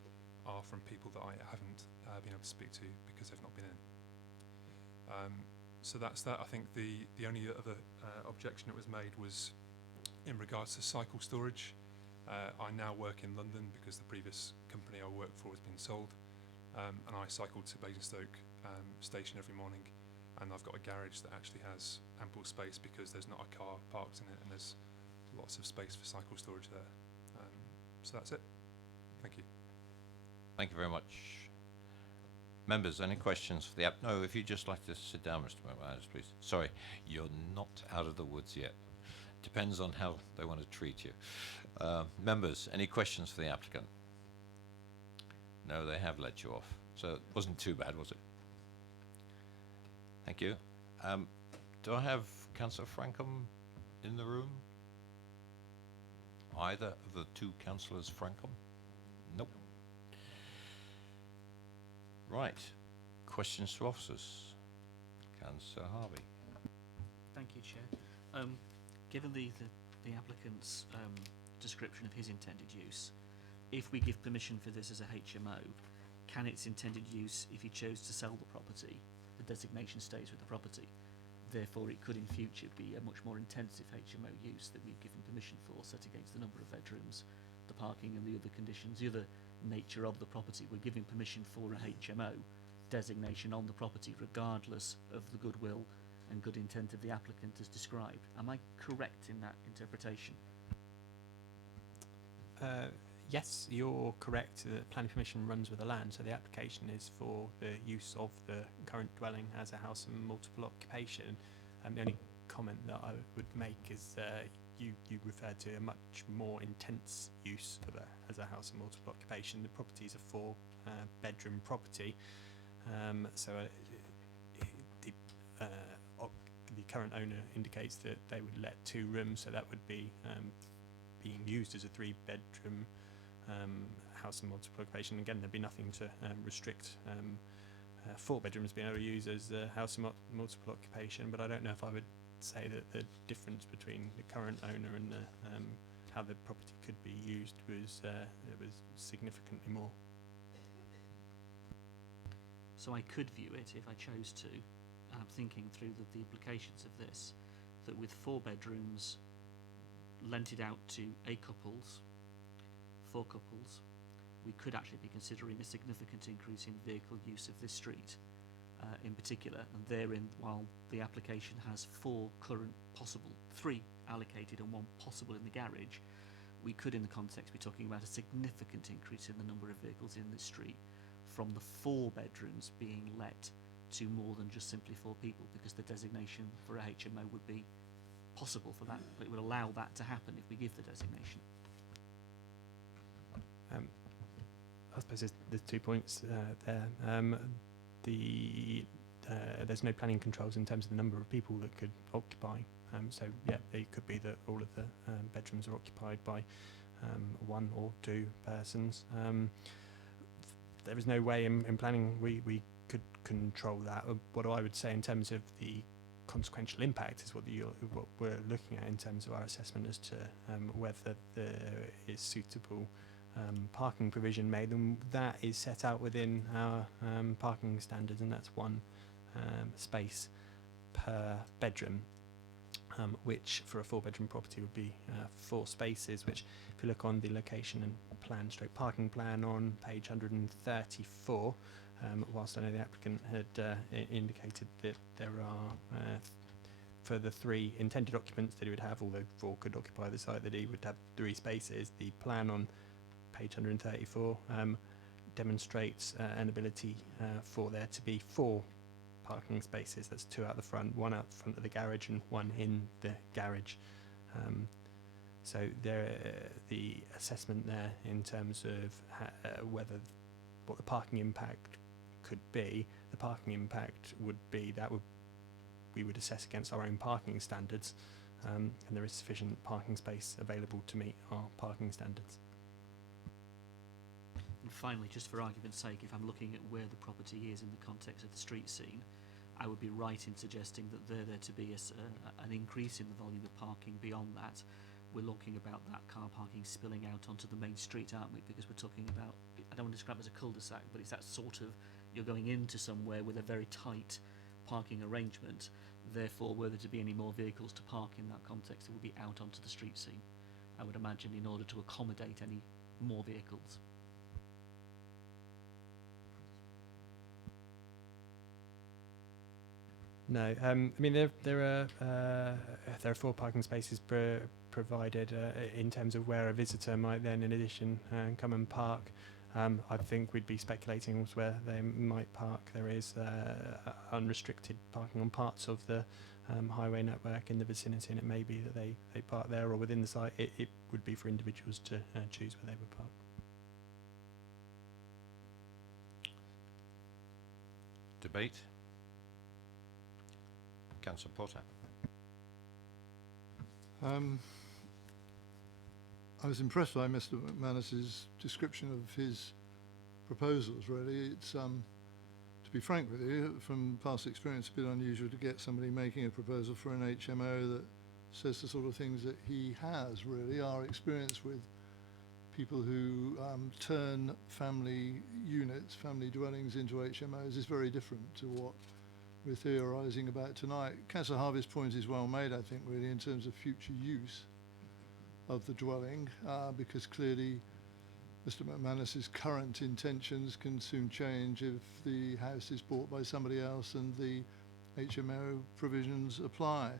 are from people that I haven't been able to speak to because they've not been in. So that's that. I think the only other objection that was made was in regards to cycle storage. I now work in London because the previous company I worked for has been sold, and I cycle to Basingstoke station every morning, and I've got a garage that actually has ample space because there's not a car parked in it, and there's lots of space for cycle storage there. So that's it. Thank you. Thank you very much. Members, any questions for the app? No, if you'd just like to sit down, Mr. McManus, please. Sorry, you're not out of the woods yet. Depends on how they want to treat you. Members, any questions for the applicant? No, they have let you off. So it wasn't too bad, was it? Thank you. Do I have Councillor Frankham in the room? Either of the 2 councillors Frankham? Nope. Right. Questions to officers. Councillor Harvey. Thank you, Chair. Given the applicant's description of his intended use, if we give permission for this as a HMO, can its intended use, if he chose to sell the property, the designation stays with the property? Therefore, it could in future be a much more intensive HMO use that we've given permission for, set against the number of bedrooms, the parking and the other conditions, the other nature of the property. We're giving permission for a HMO designation on the property regardless of the goodwill and good intent of the applicant as described. Am I correct in that interpretation? Yes, you're correct. The planning permission runs with the land, so the application is for the use of the current dwelling as a house and multiple occupation. The only comment that I would make is you referred to a much more intense use of as a house and multiple occupation. The property is a 4-bedroom property, so the current owner indicates that they would let 2 rooms, so that would be being used as a 3-bedroom house and multiple occupation. Again, there'd be nothing to restrict 4 bedrooms being able to use as a house and multiple occupation, but I don't know if I would say that the difference between the current owner and how the property could be used was significantly more. So I could view it, if I chose to, and I'm thinking through the implications of this, that with 4 bedrooms lented out to 8 couples, 4 couples, we could actually be considering a significant increase in vehicle use of this street in particular, and therein, while the application has 4 current possible, 3 allocated and 1 possible in the garage, we could in the context be talking about a significant increase in the number of vehicles in this street from the 4 bedrooms being let to more than just simply 4 people, because the designation for a HMO would be possible for that. It would allow that to happen if we give the designation. I suppose there's 2 points there. There's no planning controls in terms of the number of people that could occupy. So yeah, it could be that all of the bedrooms are occupied by 1 or 2 persons. There is no way in planning we could control that. What I would say in terms of the consequential impact is what we're looking at in terms of our assessment as to whether there is suitable parking provision made, and that is set out within our parking standards, and that's 1 space per bedroom, which for a 4-bedroom property would be 4 spaces, which if you look on the location and plan stroke parking plan on page 134, whilst I know the applicant had indicated that there are for the 3 intended occupants that he would have, although 4 could occupy the site, that he would have 3 spaces. The plan on page 134 demonstrates an ability for there to be 4 parking spaces. That's 2 out the front, 1 out the front of the garage and 1 in the garage. So the assessment there in terms of what the parking impact could be, the parking impact would be we would assess against our own parking standards, and there is sufficient parking space available to meet our parking standards. And finally, just for argument's sake, if I'm looking at where the property is in the context of the street scene, I would be right in suggesting that there to be an increase in the volume of parking beyond that. We're looking about that car parking spilling out onto the main street, aren't we? Because we're talking about, I don't want to describe it as a cul-de-sac, but it's that sort of, you're going into somewhere with a very tight parking arrangement. Therefore, were there to be any more vehicles to park in that context, it would be out onto the street scene, I would imagine, in order to accommodate any more vehicles. No, I mean there are 4 parking spaces provided in terms of where a visitor might then, in addition, come and park. I think we'd be speculating as where they might park. There is unrestricted parking on parts of the highway network in the vicinity, and it may be that they park there or within the site. It would be for individuals to choose where they would park. Debate? Councillor Potter. I was impressed by Mr. McManus's description of his proposals, really. It's, to be frank with you, from past experience, a bit unusual to get somebody making a proposal for an HMO that says the sort of things that he has, really. Our experience with people who turn family units, family dwellings into HMOs is very different to what we're theorising about tonight. Councillor Harvey's point is well made, I think, really, in terms of future use of the dwelling, because clearly Mr. McManus's current intentions can soon change if the house is bought by somebody else and the HMO provisions apply.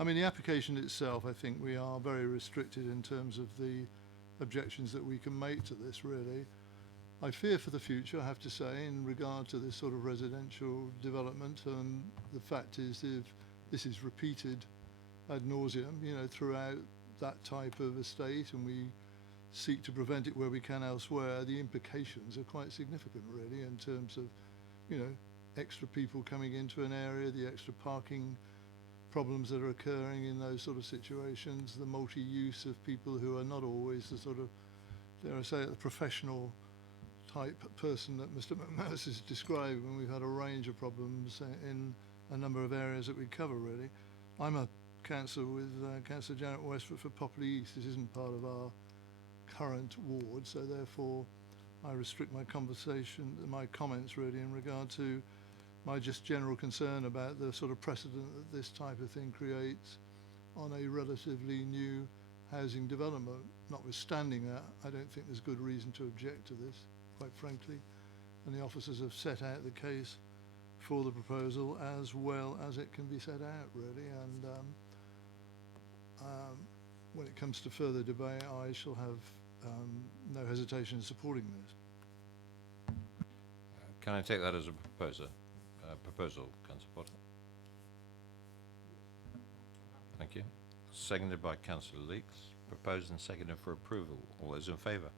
I mean, the application itself, I think we are very restricted in terms of the objections that we can make to this, really. I fear for the future, I have to say, in regard to this sort of residential development. The fact is, if this is repeated ad nauseum, you know, throughout that type of estate, and we seek to prevent it where we can elsewhere, the implications are quite significant, really, in terms of, you know, extra people coming into an area, the extra parking problems that are occurring in those sort of situations, the multi-use of people who are not always the sort of, dare I say it, the professional type person that Mr. McManus has described, when we've had a range of problems in a number of areas that we cover, really. I'm a councillor with Councillor Janet Westford for Popley East. This isn't part of our current ward, so therefore I restrict my comments really in regard to my just general concern about the sort of precedent that this type of thing creates on a relatively new housing development. Notwithstanding that, I don't think there's good reason to object to this, quite frankly, and the officers have set out the case for the proposal as well as it can be set out, really, and when it comes to further debate, I shall have no hesitation in supporting this. Can I take that as a proposal, Councillor Potter? Thank you. Seconded by Councillor Leeks. Proposed and seconded for approval. All those in favour?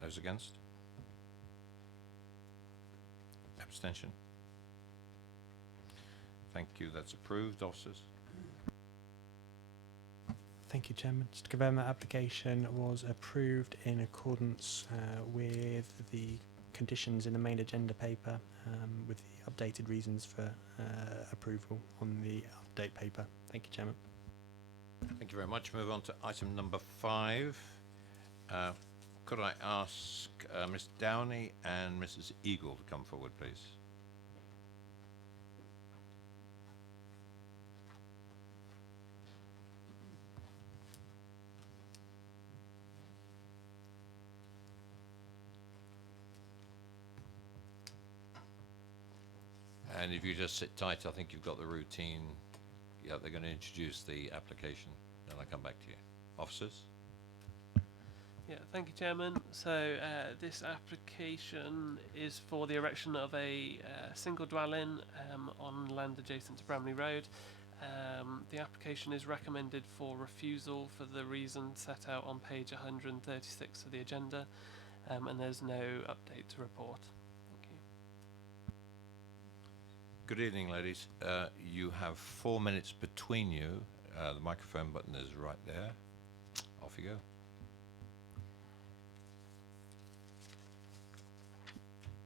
Those against? Abstention? Thank you, that's approved. Officers? Thank you, Chairman. Just to confirm that application was approved in accordance with the conditions in the main agenda paper, with the updated reasons for approval on the update paper. Thank you, Chairman. Thank you very much. Move on to item number 5. Could I ask Ms. Downey and Mrs. Eagle to come forward, please? And if you just sit tight, I think you've got the routine. Yeah, they're going to introduce the application, then I'll come back to you. Officers? Yeah, thank you, Chairman. So this application is for the erection of a single dwelling on land adjacent to Bramley Road. The application is recommended for refusal for the reasons set out on page 136 of the agenda. and there's no update to report. Thank you. Good evening, ladies. You have 4 minutes between you. The microphone button is right there. Off you go.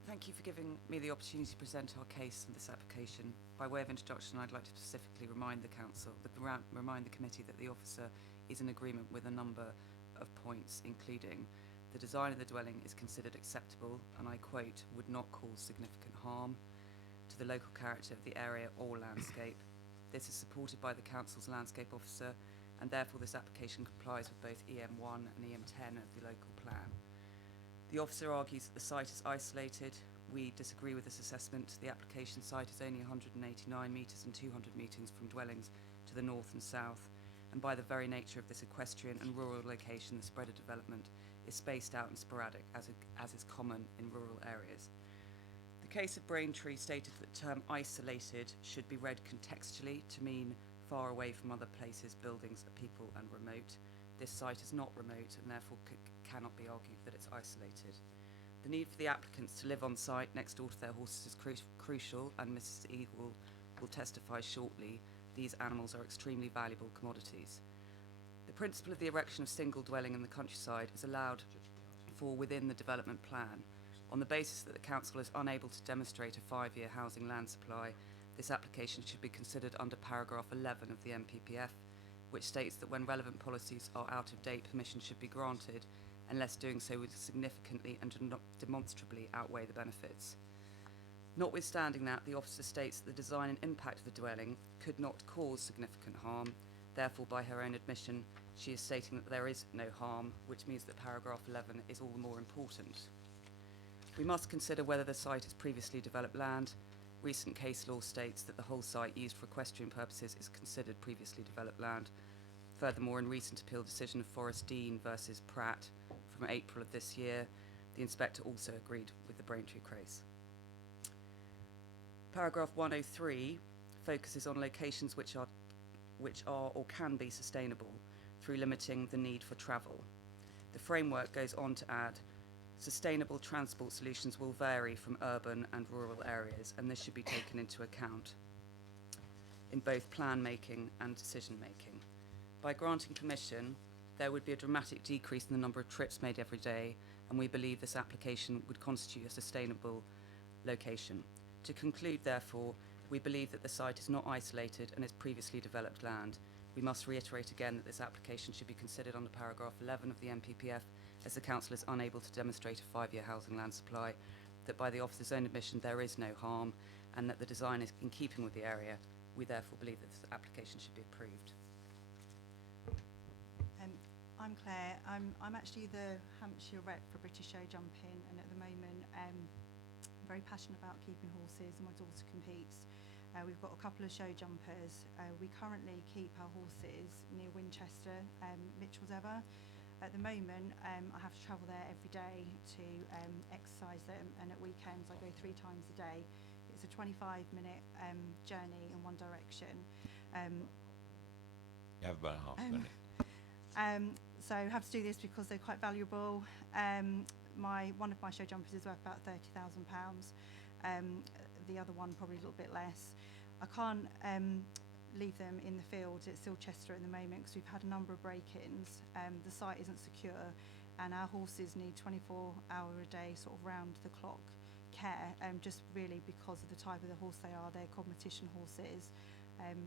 Thank you for giving me the opportunity to present our case in this application. By way of introduction, I'd like to specifically remind the committee that the officer is in agreement with a number of points, including the design of the dwelling is considered acceptable, and I quote, would not cause significant harm to the local character of the area or landscape. This is supported by the council's landscape officer, and therefore this application complies with both EM1 and EM10 of the local plan. The officer argues that the site is isolated. We disagree with this assessment. The application site is only 189 metres and 200 metres from dwellings to the north and south, and by the very nature of this equestrian and rural location, the spread of development is spaced out and sporadic, as is common in rural areas. The case of Braintree stated that the term isolated should be read contextually to mean far away from other places, buildings, people, and remote. This site is not remote and therefore cannot be argued that it's isolated. The need for the applicants to live on site next door to their horses is crucial, and Mrs. Eagle will testify shortly. These animals are extremely valuable commodities. The principle of the erection of single dwelling in the countryside is allowed for within the development plan. On the basis that the council is unable to demonstrate a 5-year housing land supply, this application should be considered under paragraph 11 of the MPPF, which states that when relevant policies are out of date, permission should be granted, unless doing so would significantly and demonstrably outweigh the benefits. Notwithstanding that, the officer states that the design and impact of the dwelling could not cause significant harm. Therefore, by her own admission, she is stating that there is no harm, which means that paragraph 11 is all the more important. We must consider whether the site is previously developed land. Recent case law states that the whole site used for equestrian purposes is considered previously developed land. Furthermore, in recent appeal decision of Forest Dean versus Pratt from April of this year, the inspector also agreed with the Braintree case. Paragraph 103 focuses on locations which are or can be sustainable through limiting the need for travel. The framework goes on to add, sustainable transport solutions will vary from urban and rural areas, and this should be taken into account in both plan making and decision making. By granting permission, there would be a dramatic decrease in the number of trips made every day, and we believe this application would constitute a sustainable location. To conclude, therefore, we believe that the site is not isolated and is previously developed land. We must reiterate again that this application should be considered under paragraph 11 of the MPPF, as the council is unable to demonstrate a 5-year housing land supply, that by the officer's own admission there is no harm, and that the design is in keeping with the area. We therefore believe that this application should be approved. I'm Claire. I'm actually the Hampshire rep for British Show Jumping, and at the moment I'm very passionate about keeping horses, and my daughter competes. We've got a couple of show jumpers. We currently keep our horses near Winchester, Mitchell's Ever. At the moment, I have to travel there every day to exercise them, and at weekends I go 3 times a day. It's a 25-minute journey in one direction. You have about half a minute. So I have to do this because they're quite valuable. One of my show jumpers is worth about £30,000. The other one probably a little bit less. I can't leave them in the field at Silchester at the moment because we've had a number of break-ins. The site isn't secure, and our horses need 24-hour a day sort of round-the-clock care, just really because of the type of the horse they are. They're competition horses.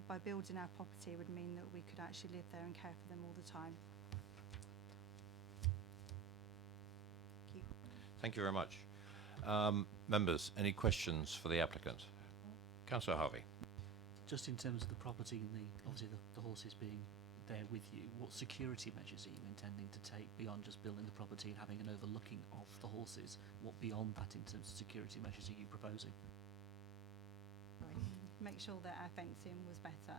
By building our property would mean that we could actually live there and care for them all the time. Thank you. Thank you very much. Members, any questions for the applicant? Councillor Harvey. Just in terms of the property and obviously the horses being there with you, what security measures are you intending to take beyond just building the property and having an overlooking of the horses? What beyond that in terms of security measures are you proposing? Make sure that our fencing was better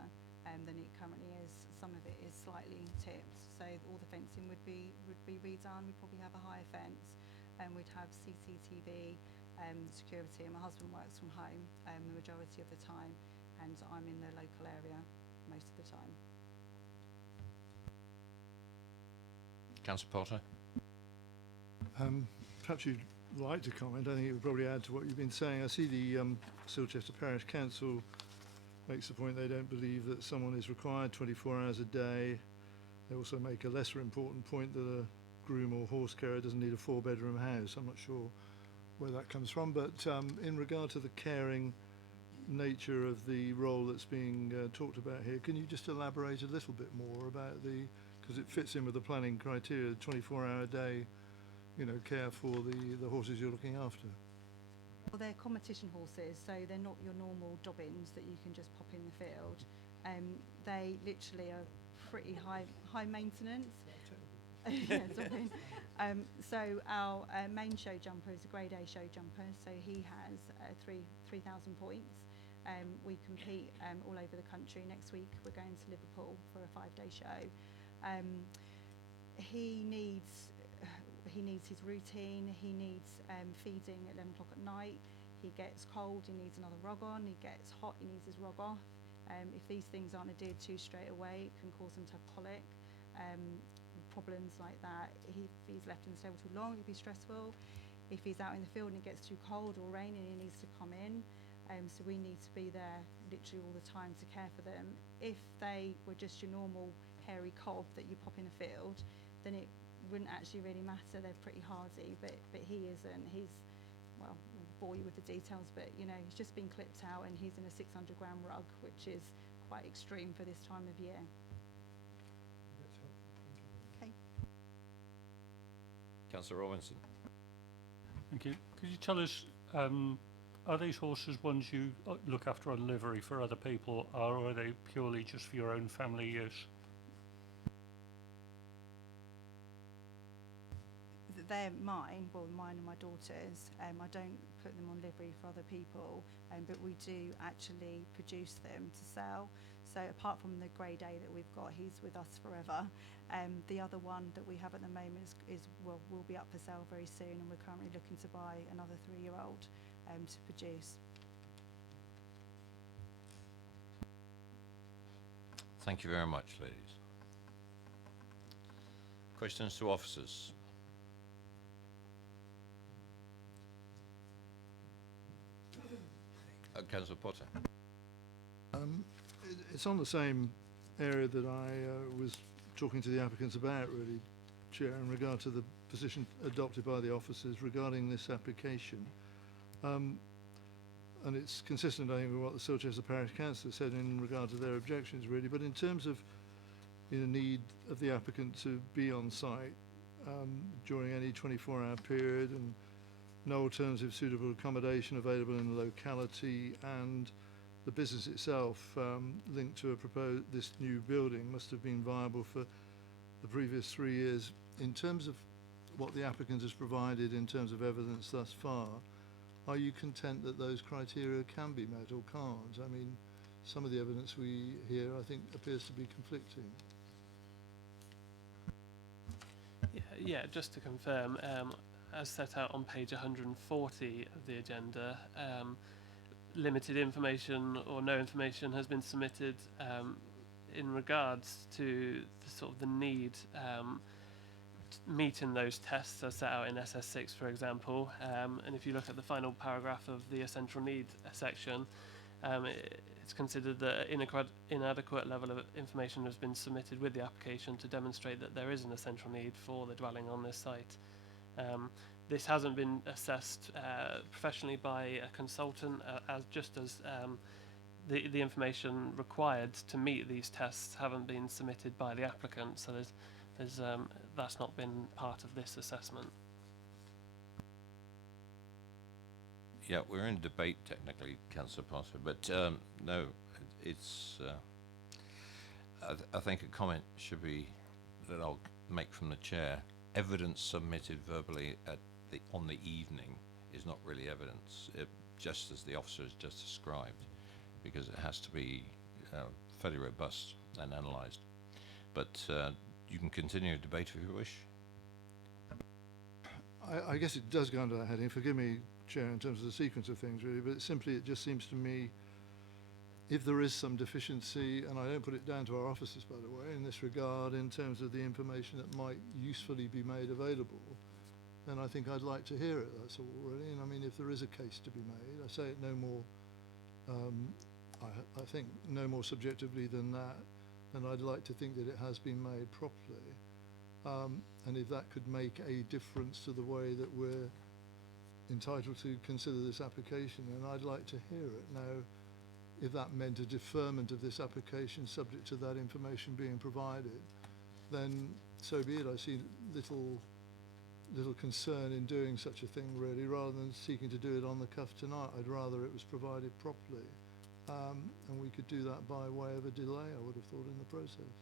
than it currently is. Some of it is slightly tipped, so all the fencing would be redone. We'd probably have a higher fence, and we'd have CCTV security. And my husband works from home the majority of the time, and I'm in the local area most of the time. Councillor Potter. perhaps you'd like to comment. I think it would probably add to what you've been saying. I see the Silchester Parish Council makes the point they don't believe that someone is required 24 hours a day. They also make a lesser important point that a groom or horse carrier doesn't need a 4-bedroom house. I'm not sure where that comes from, but in regard to the caring nature of the role that's being talked about here, can you just elaborate a little bit more about because it fits in with the planning criteria, 24-hour day, care for the horses you're looking after? Well, they're competition horses, so they're not your normal dobbins that you can just pop in the field. They literally are pretty high maintenance. Yeah, dobbin. So our main show jumper is a Grade A show jumper, so he has 3,000 points. We compete all over the country. Next week we're going to Liverpool for a 5-day show. He needs his routine. He needs feeding at 11 o'clock at night. He gets cold, he needs another rug on. He gets hot, he needs his rug off. If these things aren't adhered to straight away, it can cause him to have colic. Problems like that. If he's left in the stable too long, it'd be stressful. If he's out in the field and it gets too cold or rain and he needs to come in, so we need to be there literally all the time to care for them. If they were just your normal hairy cob that you pop in a field, then it wouldn't actually really matter. They're pretty hardy, but he isn't. Well, I'll bore you with the details, but he's just been clipped out and he's in a 600-gram rug, which is quite extreme for this time of year. Okay. Councillor Robinson. Thank you. Could you tell us, are these horses ones you look after on livery for other people, or are they purely just for your own family use? They're mine and my daughter's. I don't put them on livery for other people, but we do actually produce them to sell. So apart from the Grade A that we've got, he's with us forever. The other one that we have at the moment will be up for sale very soon, and we're currently looking to buy another 3-year-old to produce. Thank you very much, ladies. Questions to officers? Councillor Potter. It's on the same area that I was talking to the applicants about, really, Chair, in regard to the position adopted by the officers regarding this application. And it's consistent, I think, with what the Silchester Parish Council said in regard to their objections, really. But in terms of the need of the applicant to be on site during any 24-hour period, and no alternative suitable accommodation available in the locality, and the business itself linked to this new building must have been viable for the previous 3 years. In terms of what the applicant has provided in terms of evidence thus far, are you content that those criteria can be met or can't? I mean, some of the evidence we hear, I think, appears to be conflicting. Yeah, just to confirm, as set out on page 140 of the agenda, limited information or no information has been submitted in regards to the need meeting those tests as set out in SS6, for example. And if you look at the final paragraph of the essential need section, it's considered that inadequate level of information has been submitted with the application to demonstrate that there is an essential need for the dwelling on this site. This hasn't been assessed professionally by a consultant, as the information required to meet these tests haven't been submitted by the applicant. So that's not been part of this assessment. Yeah, we're in debate technically, Councillor Potter, but no, it's. I think a comment should be that I'll make from the chair. Evidence submitted verbally on the evening is not really evidence, just as the officer has just described, because it has to be fairly robust and analysed. But you can continue a debate if you wish. I guess it does go under that heading. Forgive me, Chair, in terms of the sequence of things, really, but it just seems to me, if there is some deficiency, and I don't put it down to our officers, by the way, in this regard, in terms of the information that might usefully be made available, then I think I'd like to hear it, that's all really. And I mean, if there is a case to be made, I say it no more, I think no more subjectively than that, and I'd like to think that it has been made properly. And if that could make a difference to the way that we're entitled to consider this application, then I'd like to hear it. Now, if that meant a deferment of this application subject to that information being provided, then so be it. I see little concern in doing such a thing really, rather than seeking to do it on the cuff tonight. I'd rather it was provided properly, and we could do that by way of a delay, I would have thought, in the process.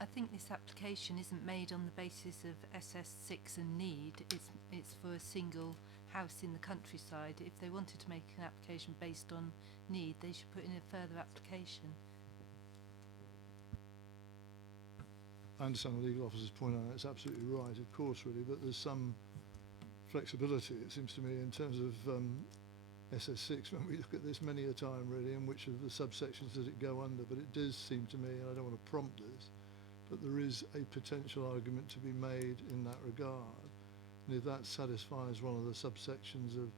I think this application isn't made on the basis of SS6 and need. It's for a single house in the countryside. If they wanted to make an application based on need, they should put in a further application. I understand the legal officer's point on that. It's absolutely right, of course, really, but there's some flexibility, it seems to me, in terms of SS6 when we look at this many a time, really, and which of the subsections does it go under. But it does seem to me, and I don't want to prompt this, but there is a potential argument to be made in that regard. And if that satisfies one of the subsections of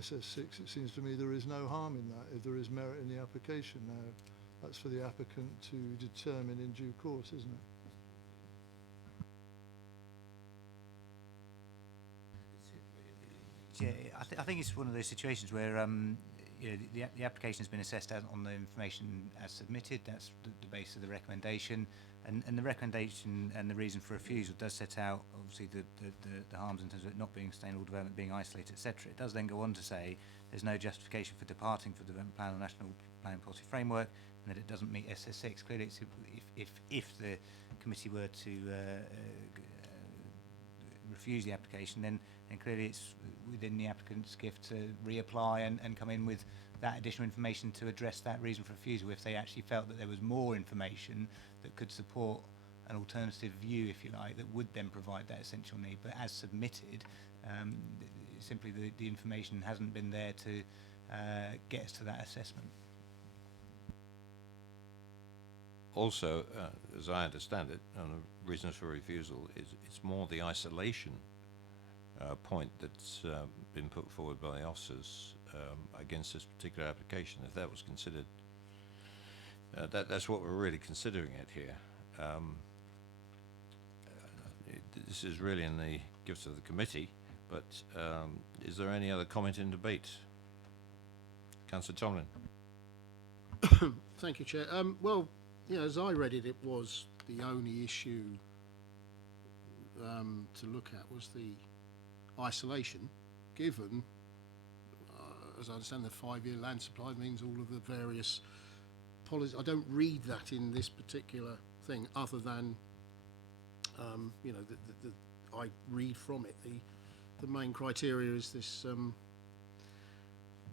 SS6, it seems to me there is no harm in that, if there is merit in the application. Now, that's for the applicant to determine in due course, isn't it? Yeah, I think it's one of those situations where you know, the application has been assessed on the information as submitted. That's the base of the recommendation, and the recommendation and the reason for refusal does set out obviously the harms in terms of it not being sustainable development, being isolated, etc. It does then go on to say there's no justification for departing from the development plan or national planning policy framework, and that it doesn't meet SS6. Clearly, it's if the committee were to refuse the application, then clearly it's within the applicant's gift to reapply and come in with that additional information to address that reason for refusal if they actually felt that there was more information that could support an alternative view, if you like, that would then provide that essential need. But as submitted, simply the information hasn't been there to get us to that assessment. Also, as I understand it, the reasons for refusal is it's more the isolation point that's been put forward by the officers against this particular application. If that was considered, that's what we're really considering it here. This is really in the gifts of the committee, but is there any other comment in debate? Councillor Tomlin. Thank you, Chair. Well, yeah, as I read it, it was the only issue to look at was the isolation, given, as I understand, the 5-year land supply means all of the various policies. I don't read that in this particular thing, other than, you know, I read from it the main criteria is this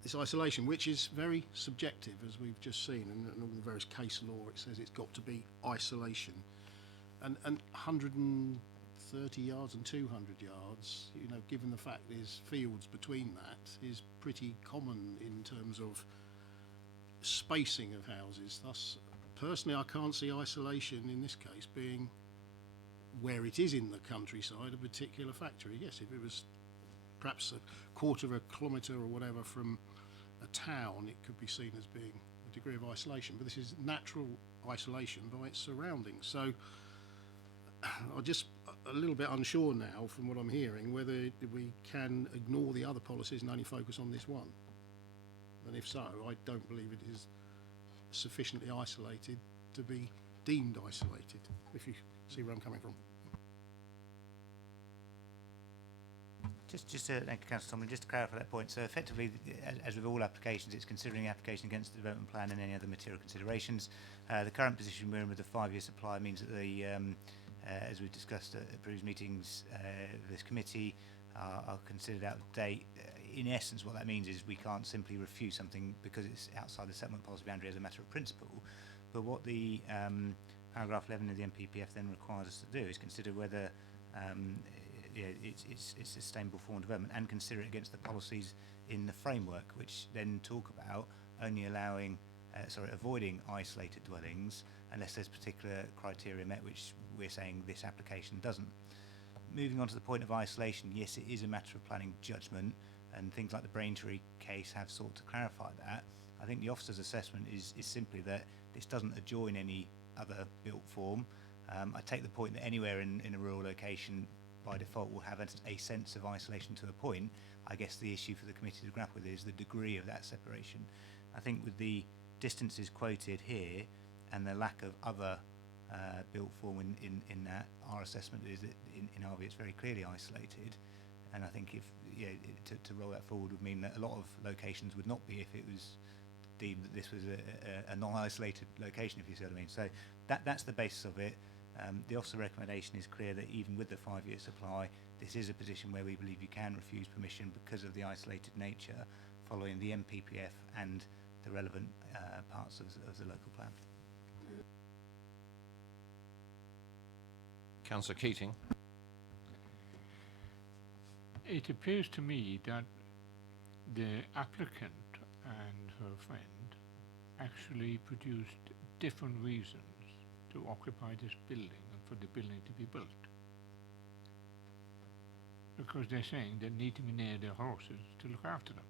this isolation, which is very subjective, as we've just seen, and all the various case law. It says it's got to be isolation, and 130 yards and 200 yards, you know, given the fact there's fields between that, is pretty common in terms of spacing of houses. Thus, personally, I can't see isolation in this case being, where it is in the countryside, a particular factor. Yes, if it was perhaps a quarter of a kilometre or whatever from a town, it could be seen as being a degree of isolation, but this is natural isolation by its surroundings. So I'm just a little bit unsure now from what I'm hearing whether we can ignore the other policies and only focus on this one, and if so, I don't believe it is sufficiently isolated to be deemed isolated, if you see where I'm coming from. Just to, thank you, Councillor Tomlin, just to clarify that point. So effectively, as with all applications, it's considering the application against the development plan and any other material considerations. The current position we're in with the 5-year supply means that the, as we've discussed at previous meetings, this committee are considered out of date. In essence, what that means is we can't simply refuse something because it's outside the settlement policy boundary as a matter of principle. But what the paragraph 11 of the MPPF then requires us to do is consider whether it's a sustainable form of development, and consider it against the policies in the framework, which then talk about only allowing, avoiding isolated dwellings unless there's particular criteria met, which we're saying this application doesn't. moving on to the point of isolation, yes, it is a matter of planning judgment, and things like the Braintree case have sought to clarify that. I think the officer's assessment is simply that this doesn't adjoin any other built form. I take the point that anywhere in a rural location by default will have a sense of isolation to a point. I guess the issue for the committee to grapple with is the degree of that separation. I think with the distances quoted here and the lack of other built form in that, our assessment is that in our view it's very clearly isolated, and I think if to roll that forward would mean that a lot of locations would not be if it was deemed that this was a non-isolated location, if you see what I mean. So that's the basis of it. The officer recommendation is clear that even with the 5-year supply, this is a position where we believe you can refuse permission because of the isolated nature following the MPPF and the relevant parts of the local plan. Councillor Keating. It appears to me that the applicant and her friend actually produced different reasons to occupy this building and for the building to be built. Because they're saying they need to be near their horses to look after them.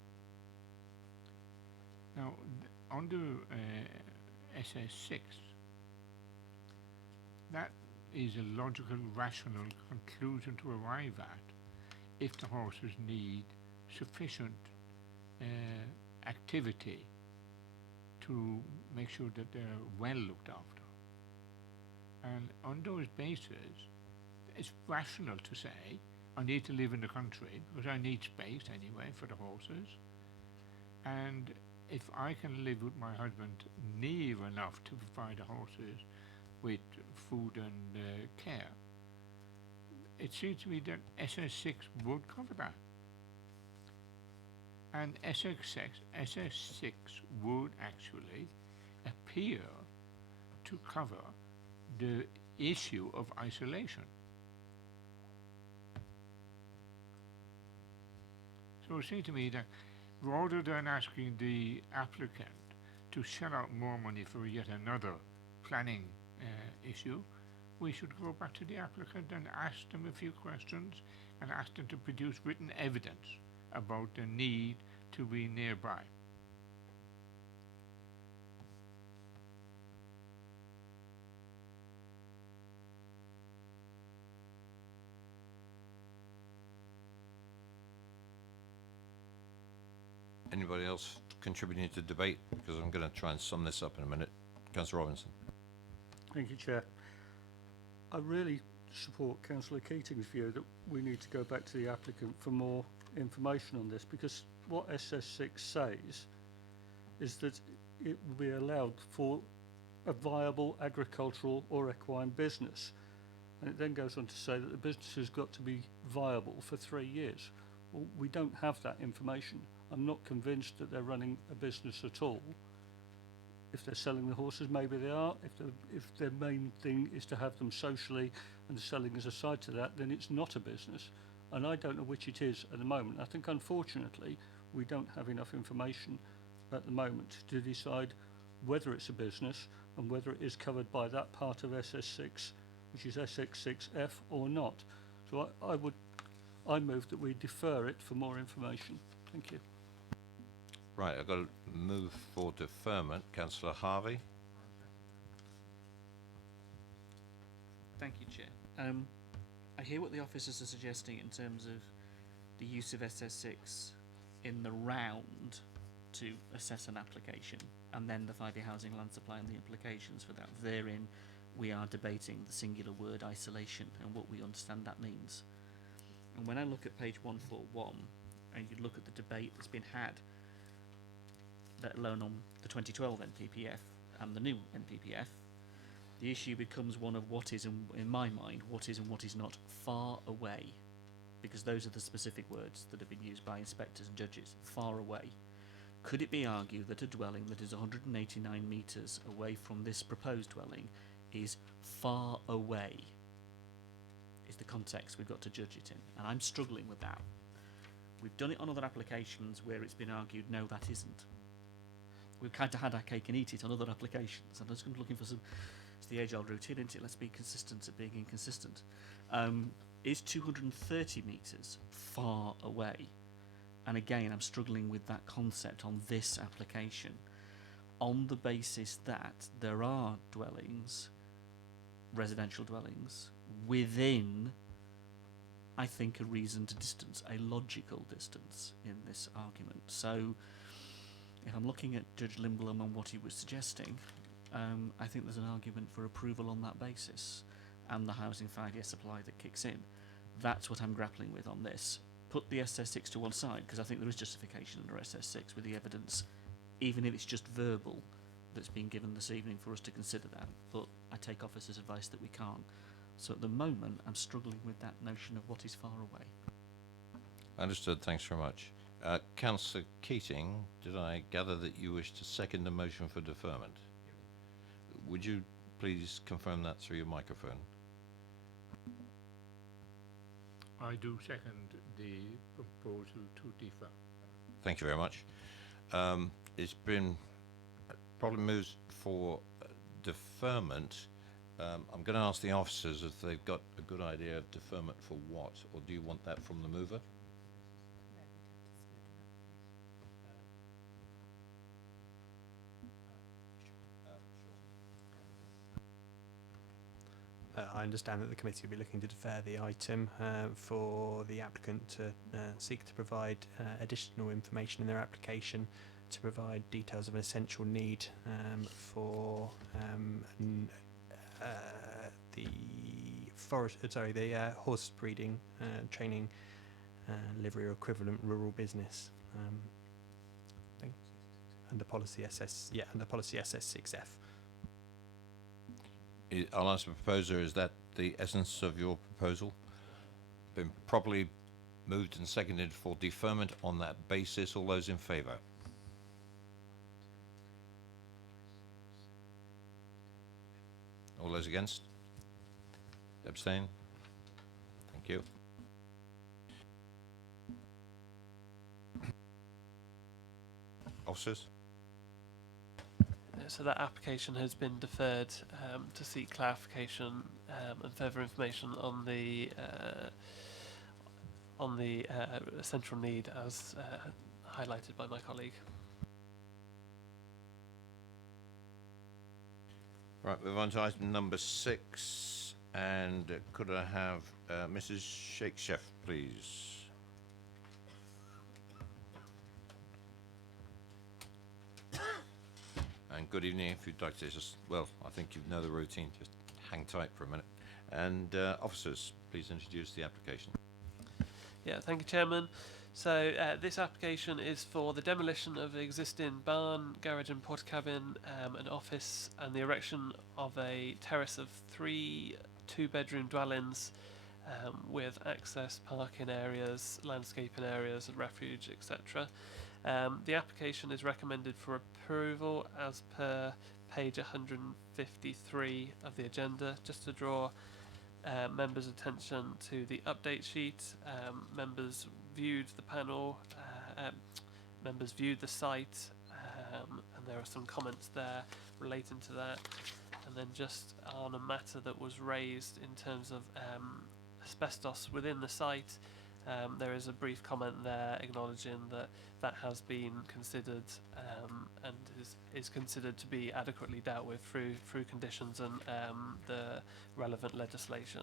Now, under SS6, that is a logical, rational conclusion to arrive at if the horses need sufficient activity to make sure that they're well looked after. And on those bases, it's rational to say, I need to live in the country because I need space anyway for the horses. And if I can live with my husband near enough to provide the horses with food and care, it seems to me that SS6 would cover that. And SS6 would actually appear to cover the issue of isolation. So it seems to me that rather than asking the applicant to shell out more money for yet another planning issue, we should go back to the applicant and ask them a few questions and ask them to produce written evidence about the need to be nearby. Anybody else contributing to the debate? Because I'm going to try and sum this up in a minute. Councillor Robinson. Thank you, Chair. I really support Councillor Keating's view that we need to go back to the applicant for more information on this, because what SS6 says is that it will be allowed for a viable agricultural or equine business. And it then goes on to say that the business has got to be viable for 3 years. Well, we don't have that information. I'm not convinced that they're running a business at all. If they're selling the horses, maybe they are. If their main thing is to have them socially and selling as a side to that, then it's not a business. And I don't know which it is at the moment. I think, unfortunately, we don't have enough information at the moment to decide whether it's a business and whether it is covered by that part of SS6, which is SX6F, or not. So I move that we defer it for more information. Thank you. Right, I've got to move for deferment. Councillor Harvey. Thank you, Chair. I hear what the officers are suggesting in terms of the use of SS6 in the round to assess an application, and then the 5-year housing land supply and the implications for that. Therein, we are debating the singular word isolation and what we understand that means. And when I look at page 141, and you look at the debate that's been had, let alone on the 2012 NPPF and the new NPPF, the issue becomes one of what is, in my mind, what is and what is not far away, because those are the specific words that have been used by inspectors and judges, far away. Could it be argued that a dwelling that is 189 metres away from this proposed dwelling is far away? Is the context we've got to judge it in, and I'm struggling with that. We've done it on other applications where it's been argued, no, that isn't. We've kind of had our cake and eat it on other applications. I'm just looking for some, it's the age-old routine, isn't it? Let's be consistent at being inconsistent. Is 230 metres far away? And again, I'm struggling with that concept on this application, on the basis that there are dwellings, residential dwellings, within, I think, a reasoned distance, a logical distance in this argument. So, if I'm looking at Judge Limblom and what he was suggesting, I think there's an argument for approval on that basis, and the housing 5-year supply that kicks in. That's what I'm grappling with on this. Put the SS6 to one side, because I think there is justification under SS6 with the evidence, even if it's just verbal, that's been given this evening for us to consider that. But I take officer's advice that we can't. So at the moment, I'm struggling with that notion of what is far away. Understood. Thanks very much. Councillor Keating, did I gather that you wish to second the motion for deferment? Would you please confirm that through your microphone? I do second the proposal to defer. Thank you very much. It's been probably moved for deferment. I'm going to ask the officers if they've got a good idea of deferment for what, or do you want that from the mover? I understand that the committee will be looking to defer the item for the applicant to seek to provide additional information in their application to provide details of an essential need for the horse breeding, training, livery or equivalent rural business. Under policy SS6F. I'll ask the proposer, is that the essence of your proposal? Been properly moved and seconded for deferment on that basis. All those in favour? All those against? Abstain? Thank you. Officers? So that application has been deferred to seek clarification and further information on the central need as highlighted by my colleague. Right, move on to item number 6, and could I have Mrs. Shakespeare, please? And good evening. If you'd like to just, well, I think you know the routine. Just hang tight for a minute. And officers, please introduce the application. Yeah, thank you, Chairman. So this application is for the demolition of the existing barn, garage and pod cabin, an office, and the erection of a terrace of 3 two-bedroom dwellings with access, parking areas, landscaping areas, and refuge, etc. The application is recommended for approval as per page 153 of the agenda. Just to draw members' attention to the update sheet, members viewed the panel, members viewed the site, and there are some comments there relating to that. And then just on a matter that was raised in terms of asbestos within the site, there is a brief comment there acknowledging that that has been considered and is considered to be adequately dealt with through conditions and the relevant legislation.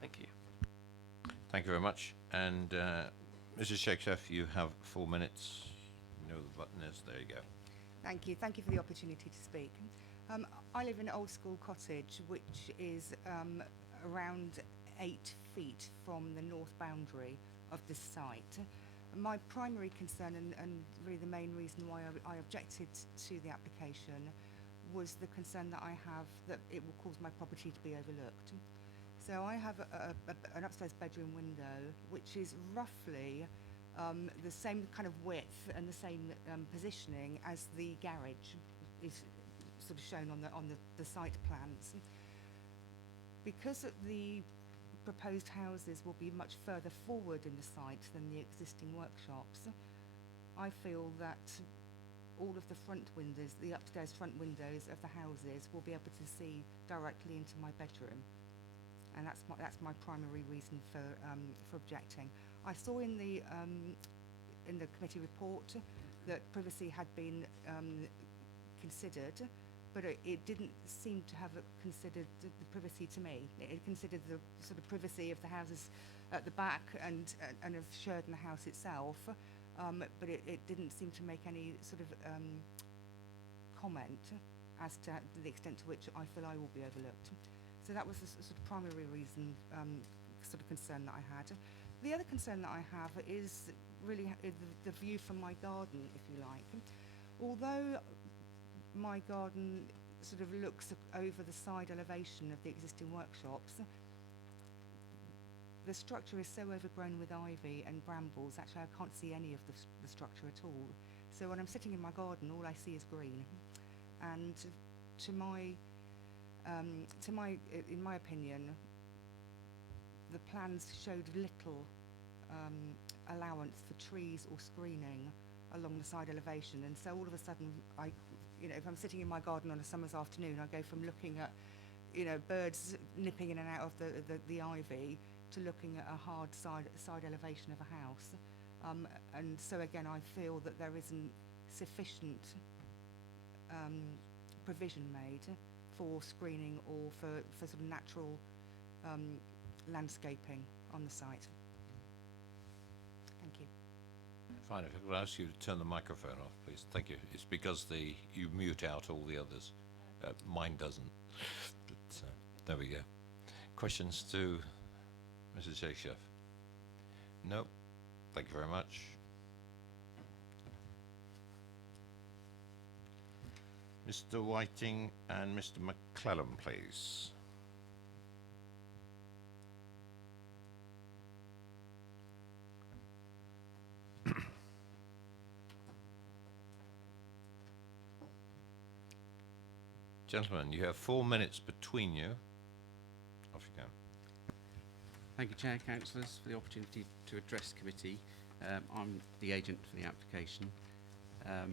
Thank you. Thank you very much. And Mrs. Shakespeare, you have 4 minutes. You know the button is. There you go. Thank you. Thank you for the opportunity to speak. I live in an old school cottage, which is around 8 feet from the north boundary of this site. My primary concern and really the main reason why I objected to the application was the concern that I have that it will cause my property to be overlooked. So I have an upstairs bedroom window which is roughly the same kind of width and the same positioning as the garage is sort of shown on the site plans. Because the proposed houses will be much further forward in the site than the existing workshops, I feel that all of the front windows, the upstairs front windows of the houses, will be able to see directly into my bedroom. and that's my primary reason for objecting. I saw in the committee report that privacy had been considered, but it didn't seem to have considered the privacy to me. It considered the sort of privacy of the houses at the back and of Sheridan House itself, but it didn't seem to make any sort of comment as to the extent to which I feel I will be overlooked. So that was the sort of primary reason, sort of concern that I had. The other concern that I have is really the view from my garden, if you like. Although my garden sort of looks over the side elevation of the existing workshops, the structure is so overgrown with ivy and brambles, actually I can't see any of the structure at all. So when I'm sitting in my garden, all I see is green. And in my opinion, the plans showed little allowance for trees or screening along the side elevation, and so all of a sudden, if I'm sitting in my garden on a summer's afternoon, I go from looking at, birds nipping in and out of the ivy to looking at a hard side elevation of a house, and so again, I feel that there isn't sufficient provision made for screening or for sort of natural landscaping on the site. Thank you. Fine, if I could ask you to turn the microphone off, please. Thank you. It's because you mute out all the others. Mine doesn't. But there we go. Questions to Mrs. Shakespeare? No. Thank you very much. Mr. Whiting and Mr. McClellan, please. Gentlemen, you have 4 minutes between you. Off you go. Thank you, Chair, Councillors, for the opportunity to address committee. I'm the agent for the application. I'd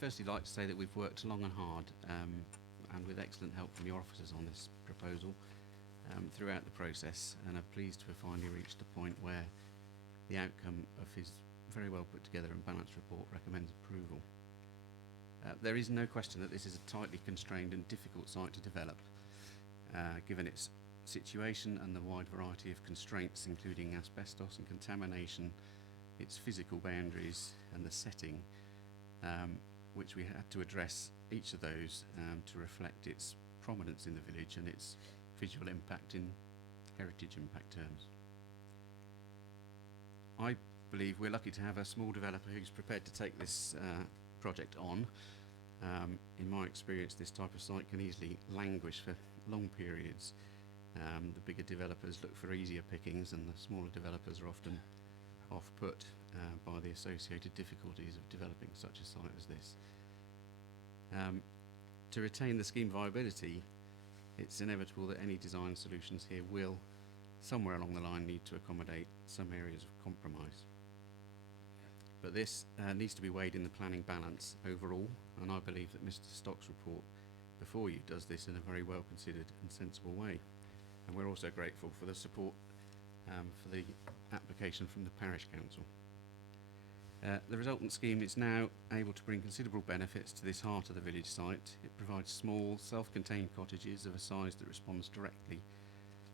firstly like to say that we've worked long and hard and with excellent help from your officers on this proposal throughout the process, and are pleased to have finally reached a point where the outcome of his very well put together and balanced report recommends approval. There is no question that this is a tightly constrained and difficult site to develop, given its situation and the wide variety of constraints, including asbestos and contamination, its physical boundaries and the setting, which we had to address each of those to reflect its prominence in the village and its visual impact in heritage impact terms. I believe we're lucky to have a small developer who's prepared to take this project on. In my experience, this type of site can easily languish for long periods. The bigger developers look for easier pickings, and the smaller developers are often off-put by the associated difficulties of developing such a site as this. To retain the scheme viability, it's inevitable that any design solutions here will, somewhere along the line, need to accommodate some areas of compromise. But this needs to be weighed in the planning balance overall, and I believe that Mr. Stock's report before you does this in a very well considered and sensible way. And we're also grateful for the support for the application from the Parish Council. The resultant scheme is now able to bring considerable benefits to this heart of the village site. It provides small, self-contained cottages of a size that responds directly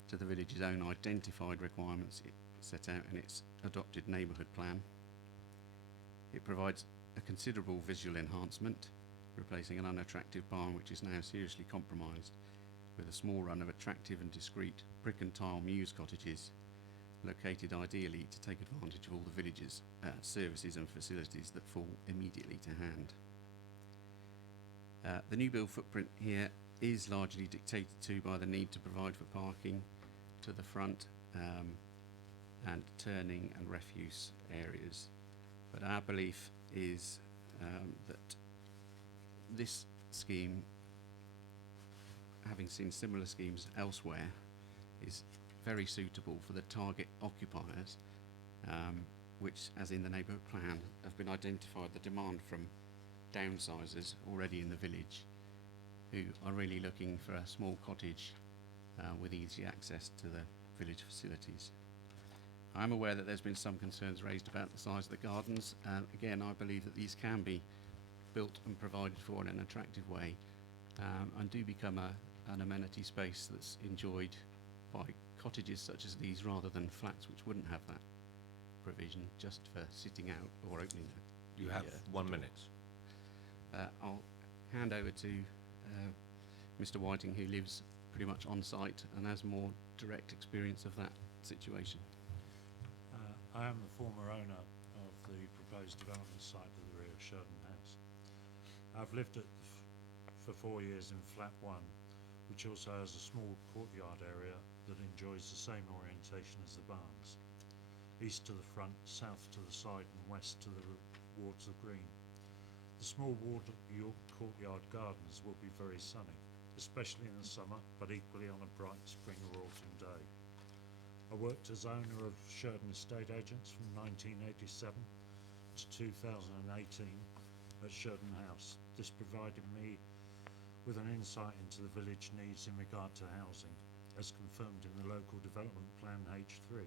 to the village's own identified requirements set out in its adopted neighbourhood plan. It provides a considerable visual enhancement, replacing an unattractive barn which is now seriously compromised, with a small run of attractive and discreet brick and tile mews cottages, located ideally to take advantage of all the village's services and facilities that fall immediately to hand. The new build footprint here is largely dictated to by the need to provide for parking to the front and turning and refuse areas. But our belief is that this scheme, having seen similar schemes elsewhere, is very suitable for the target occupiers, which, as in the neighbourhood plan, have been identified the demand from downsizers already in the village, who are really looking for a small cottage with easy access to the village facilities. I'm aware that there's been some concerns raised about the size of the gardens. Again, I believe that these can be built and provided for in an attractive way, and do become an amenity space that's enjoyed by cottages such as these, rather than flats which wouldn't have that provision just for sitting out or opening the You have 1 minute. I'll hand over to Mr. Whiting, who lives pretty much on site and has more direct experience of that situation. I am the former owner of the proposed development site at the rear of Sheridan House. I've lived for 4 years in flat 1, which also has a small courtyard area that enjoys the same orientation as the barns. East to the front, south to the side and west towards the green. The small courtyard gardens will be very sunny, especially in the summer, but equally on a bright spring or autumn day. I worked as owner of Sheridan Estate Agents from 1987 to 2018 at Sheridan House. This provided me with an insight into the village needs in regard to housing, as confirmed in the local development plan H3.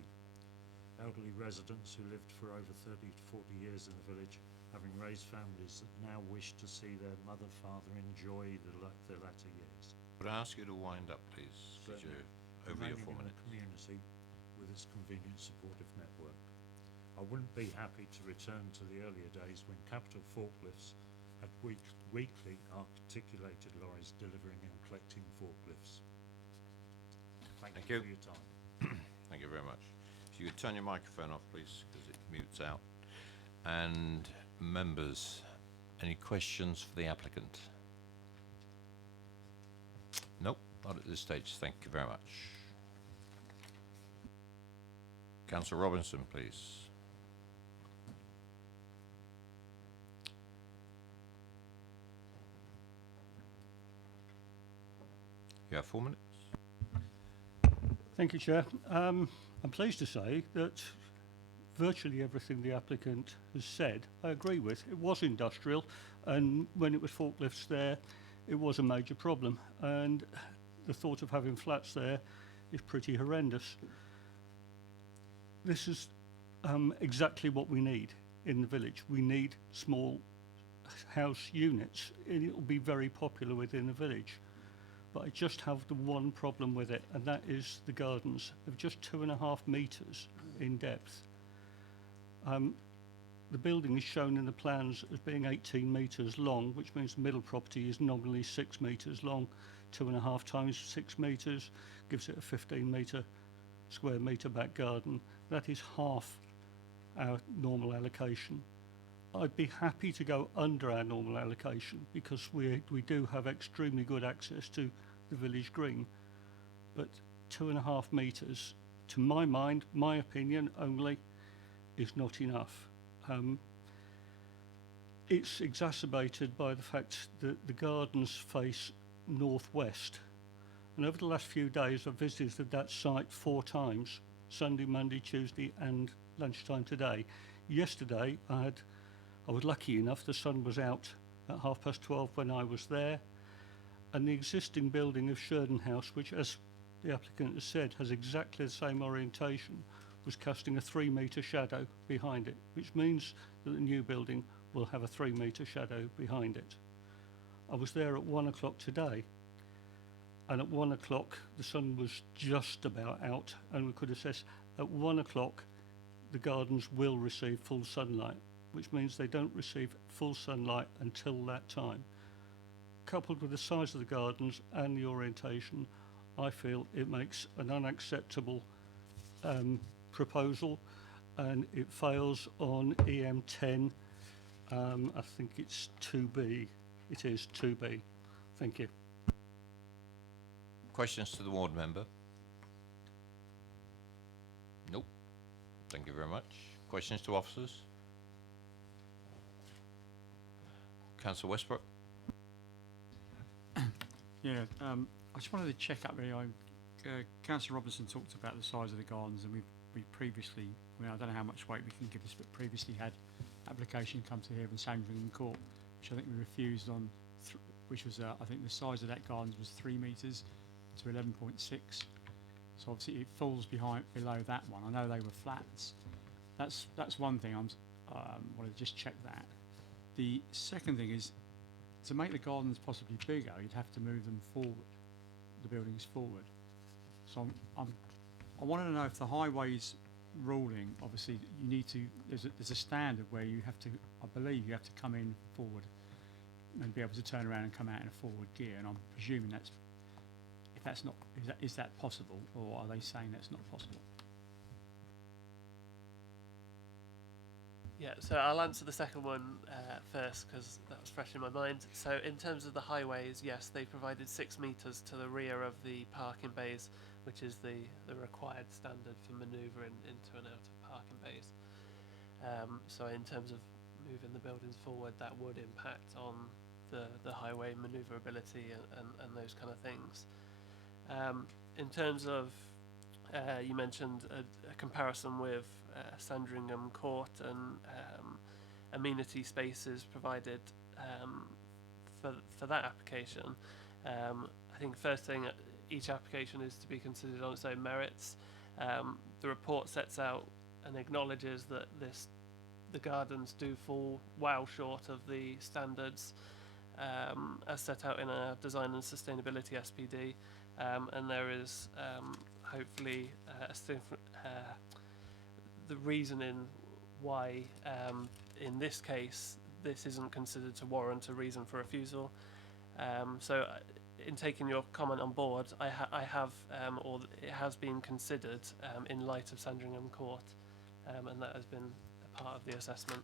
Elderly residents who lived for over 30 to 40 years in the village, having raised families that now wish to see their mother, father enjoy their latter years. Could I ask you to wind up, please? Because you're over your 4 minutes. Community with its convenient supportive network. I wouldn't be happy to return to the earlier days when capital forklifts had weekly articulated lorries delivering and collecting forklifts. Thank you for your time. Thank you very much. If you could turn your microphone off, please, because it mutes out. And members, any questions for the applicant? Nope, not at this stage. Thank you very much. Councillor Robinson, please. You have 4 minutes. Thank you, Chair. I'm pleased to say that virtually everything the applicant has said I agree with. It was industrial, and when it was forklifts there, it was a major problem, and the thought of having flats there is pretty horrendous. This is exactly what we need in the village. We need small house units, and it will be very popular within the village. But I just have the one problem with it, and that is the gardens of just 2.5 metres in depth. The building is shown in the plans as being 18 metres long, which means the middle property is nominally 6 metres long. 2.5 times 6 metres gives it a 15 square metre back garden. That is half our normal allocation. I'd be happy to go under our normal allocation because we do have extremely good access to the village green. But 2.5 metres, to my mind, my opinion only, is not enough. It's exacerbated by the fact that the gardens face northwest. And over the last few days, I've visited that site 4 times, Sunday, Monday, Tuesday, and lunchtime today. Yesterday, I was lucky enough, the sun was out at 12:30 when I was there, and the existing building of Sheridan House, which, as the applicant has said, has exactly the same orientation, was casting a 3 metre shadow behind it, which means that the new building will have a 3 metre shadow behind it. I was there at 1 o'clock today, and at 1 o'clock the sun was just about out, and we could assess at 1 o'clock the gardens will receive full sunlight, which means they don't receive full sunlight until that time. Coupled with the size of the gardens and the orientation, I feel it makes an unacceptable proposal, and it fails on EM10. I think it's 2B. It is 2B. Thank you. Questions to the ward member? Nope. Thank you very much. Questions to officers? Councillor Westbrook? Yeah, I just wanted to check up really. Councillor Robinson talked about the size of the gardens, and we previously, I mean, I don't know how much weight we can give this, but previously had application come to here with Sandringham Court, which I think we refused on, which was, I think the size of that gardens was 3 metres to 11.6. So obviously it falls below that one. I know they were flats. That's one thing. Want to just check that. The second thing is, to make the gardens possibly bigger, you'd have to move them forward, the buildings forward. So I want to know if the highways ruling, obviously you need to, there's a standard where you have to, I believe you have to come in forward and be able to turn around and come out in a forward gear, and I'm presuming that's, if that's not, is that possible, or are they saying that's not possible? Yeah, so I'll answer the second one first because that was fresh in my mind. So in terms of the highways, yes, they provided 6 metres to the rear of the parking bays, which is the required standard for manoeuvring into and out of parking bays. So in terms of moving the buildings forward, that would impact on the highway manoeuvrability and those kind of things. In terms of, you mentioned a comparison with Sandringham Court and amenity spaces provided for that application. I think first thing, each application is to be considered on its own merits. The report sets out and acknowledges that the gardens do fall well short of the standards as set out in our Design and Sustainability SPD, and there is hopefully the reasoning why in this case this isn't considered to warrant a reason for refusal. So in taking your comment on board, I have, or it has been considered in light of Sandringham Court, and that has been a part of the assessment.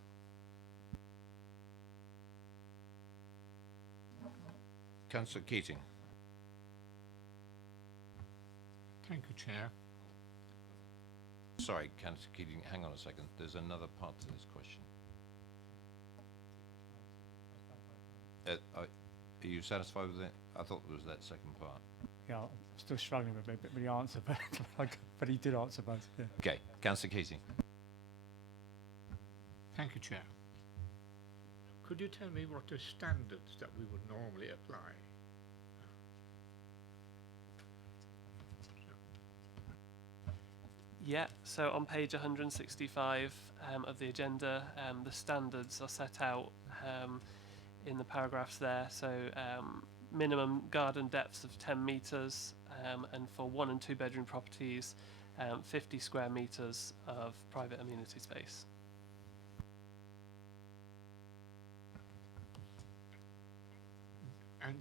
Councillor Keating. Thank you, Chair. Sorry, Councillor Keating, hang on a second. There's another part to this question. Are you satisfied with it? I thought there was that second part. Yeah, I'm still struggling with the answer, but he did answer both. Yeah. Okay, Councillor Keating. Thank you, Chair. Could you tell me what the standards that we would normally apply? Yeah, so on page 165 of the agenda, the standards are set out in the paragraphs there. So minimum garden depths of 10 metres, and for 1 and 2 bedroom properties, 50 square metres of private amenity space.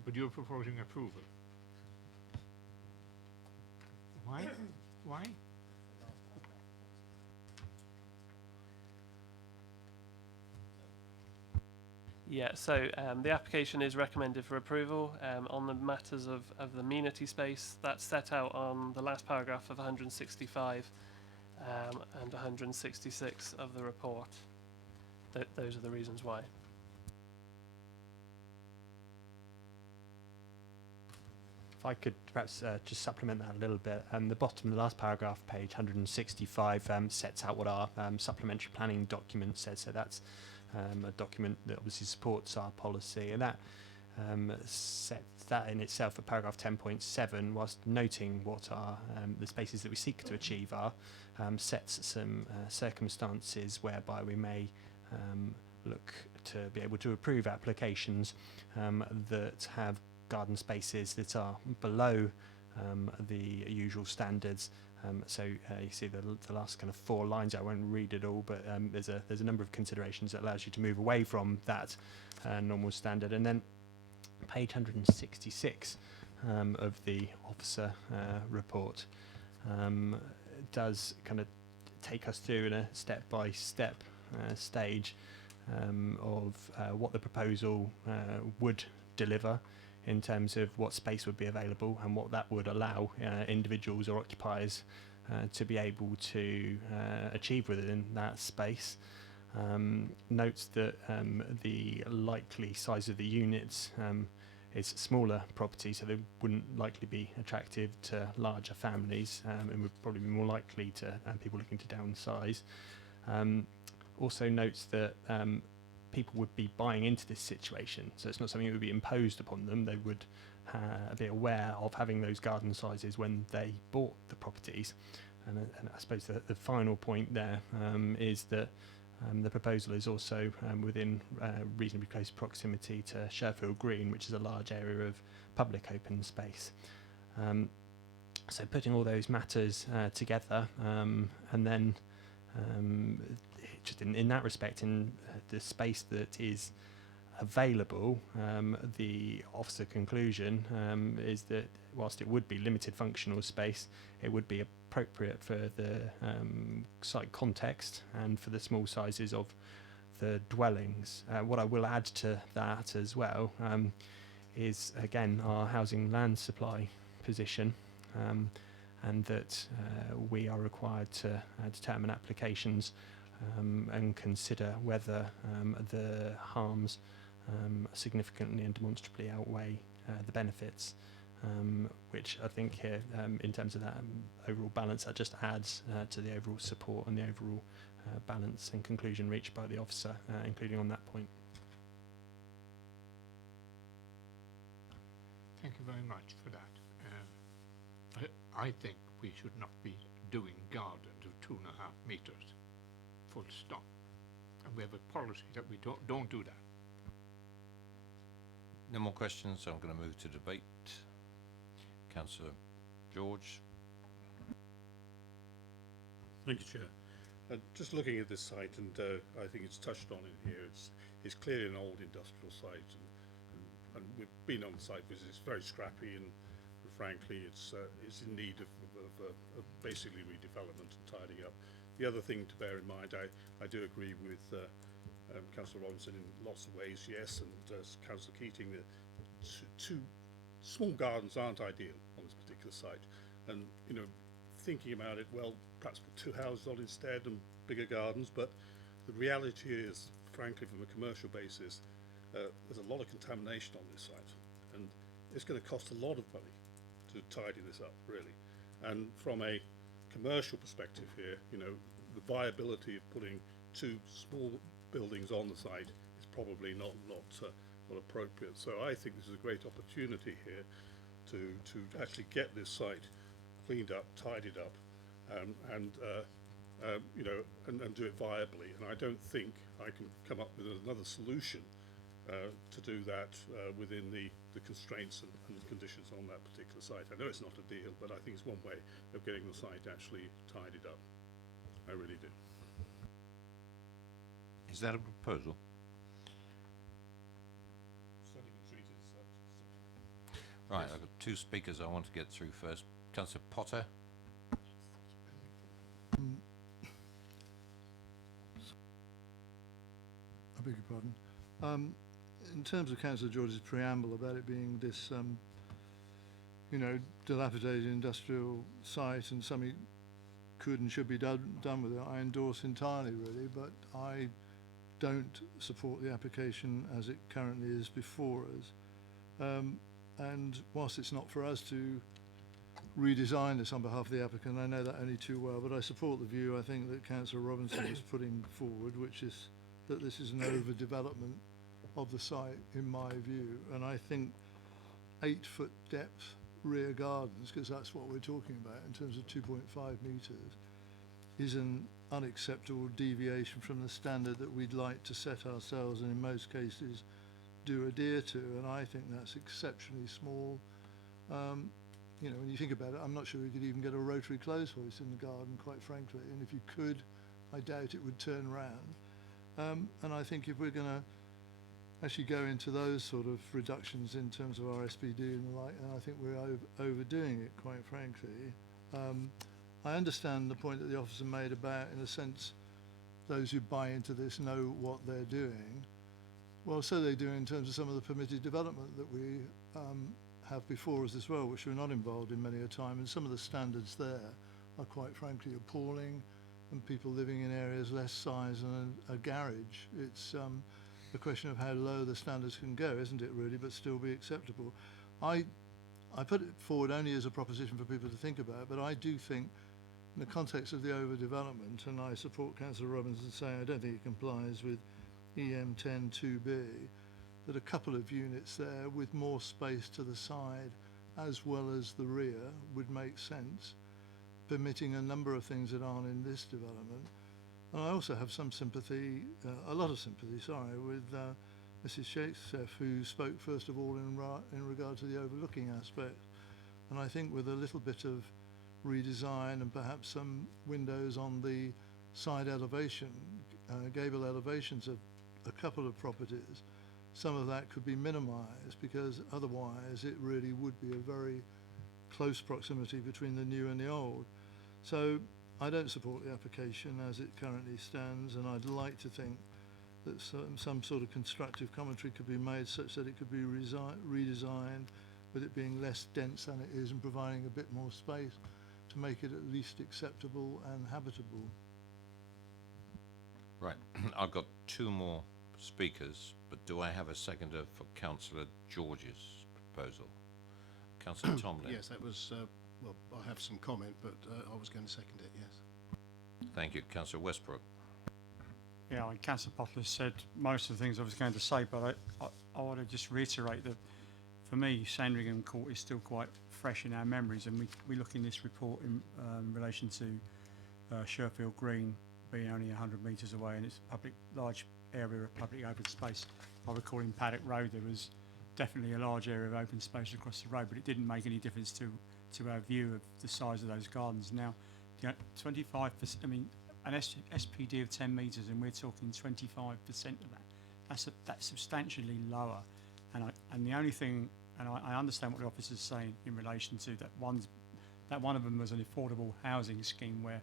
But you're proposing approval. Why? Why? Yeah, so the application is recommended for approval on the matters of the amenity space. That's set out on the last paragraph of 165 and 166 of the report. Those are the reasons why. If I could perhaps just supplement that a little bit. The bottom, the last paragraph, page 165, sets out what our supplementary planning document says. So that's a document that obviously supports our policy, and that sets that in itself at paragraph 10.7, whilst noting what are the spaces that we seek to achieve are, sets some circumstances whereby we may look to be able to approve applications that have garden spaces that are below the usual standards. So you see the last kind of 4 lines. I won't read it all, but there's a number of considerations that allows you to move away from that normal standard. And then page 166 of the officer report does kind of take us through in a step-by-step stage of what the proposal would deliver in terms of what space would be available and what that would allow individuals or occupiers to be able to achieve within that space. Notes that the likely size of the units is smaller properties, so they wouldn't likely be attractive to larger families, and would probably be more likely to people looking to downsize. Also notes that people would be buying into this situation, so it's not something that would be imposed upon them. They would be aware of having those garden sizes when they bought the properties. And I suppose the final point there is that the proposal is also within reasonably close proximity to Sherfield Green, which is a large area of public open space. So putting all those matters together, and then just in that respect, in the space that is available, the officer conclusion is that whilst it would be limited functional space, it would be appropriate for the site context and for the small sizes of the dwellings. What I will add to that as well is, again, our housing land supply position, and that we are required to determine applications and consider whether the harms significantly and demonstrably outweigh the benefits, which I think here, in terms of that overall balance, that just adds to the overall support and the overall balance and conclusion reached by the officer, including on that point. Thank you very much for that. I think we should not be doing gardens of 2.5 meters, full stop. And we have a policy that we don't do that. No more questions, so I'm going to move to debate. Councillor George. Thank you, Chair. Just looking at this site, and I think it's touched on in here, it's clearly an old industrial site, and we've been on the site because it's very scrappy, and frankly it's in need of basically redevelopment and tidying up. The other thing to bear in mind, I do agree with Councillor Robinson in lots of ways, yes, and Councillor Keating, that two small gardens aren't ideal on this particular site, and you know, thinking about it, well, perhaps put 2 houses on instead and bigger gardens, but the reality is, frankly, from a commercial basis, there's a lot of contamination on this site, and it's going to cost a lot of money to tidy this up, really. And from a commercial perspective here, you know, the viability of putting 2 small buildings on the site is probably not appropriate. So I think this is a great opportunity here to actually get this site cleaned up, tidied up, you know, and do it viably. And I don't think I can come up with another solution to do that within the constraints and conditions on that particular site. I know it's not a deal, but I think it's one way of getting the site actually tidied up. I really do. Is that a proposal? Right, I've got 2 speakers I want to get through first. Councillor Potter. I beg your pardon. In terms of Councillor George's preamble about it being this, you know, dilapidated industrial site and something could and should be done with it, I endorse entirely, really, but I don't support the application as it currently is before us. And whilst it's not for us to redesign this on behalf of the applicant, I know that only too well, but I support the view I think that Councillor Robinson is putting forward, which is that this is an overdevelopment of the site, in my view. And I think 8-foot depth rear gardens, because that's what we're talking about in terms of 2.5 metres, is an unacceptable deviation from the standard that we'd like to set ourselves and in most cases do adhere to, and I think that's exceptionally small. You know, when you think about it, I'm not sure we could even get a rotary clothes hoist in the garden, quite frankly, and if you could, I doubt it would turn round. And I think if we're going to actually go into those sort of reductions in terms of our SPD and the like, and I think we're overdoing it, quite frankly. I understand the point that the officer made about, in a sense, those who buy into this know what they're doing. Well, so they do in terms of some of the permitted development that we have before us as well, which we're not involved in many a time, and some of the standards there are quite frankly appalling, and people living in areas less size than a garage. It's a question of how low the standards can go, isn't it, really, but still be acceptable. I put it forward only as a proposition for people to think about, but I do think in the context of the overdevelopment, and I support Councillor Robinson saying I don't think it complies with EM 10 2B, that a couple of units there with more space to the side as well as the rear would make sense, permitting a number of things that aren't in this development. And I also have some sympathy, a lot of sympathy, sorry, with Mrs. Shakespeare, who spoke first of all in regard to the overlooking aspect. And I think with a little bit of redesign and perhaps some windows on the side elevation, gable elevations of a couple of properties, some of that could be minimised, because otherwise it really would be a very close proximity between the new and the old. So I don't support the application as it currently stands, and I'd like to think that some sort of constructive commentary could be made such that it could be redesigned with it being less dense than it is and providing a bit more space to make it at least acceptable and habitable. Right, I've got two more speakers, but do I have a seconder for Councillor George's proposal? Councillor Tomlin. Yes, that was, well, I have some comment, but I was going to second it, yes. Thank you. Councillor Westbrook. Yeah, and Councillor Potter said most of the things I was going to say, but I want to just reiterate that for me, Sandringham Court is still quite fresh in our memories, and we look in this report in relation to Sherfield Green being only 100 metres away, and it's a large area of public open space. I recall in Paddock Road there was definitely a large area of open space across the road, but it didn't make any difference to our view of the size of those gardens. Now, 25%, I mean, an SPD of 10 metres, and we're talking 25% of that. That's substantially lower. And the only thing, and I understand what the officer's saying in relation to that one of them was an affordable housing scheme where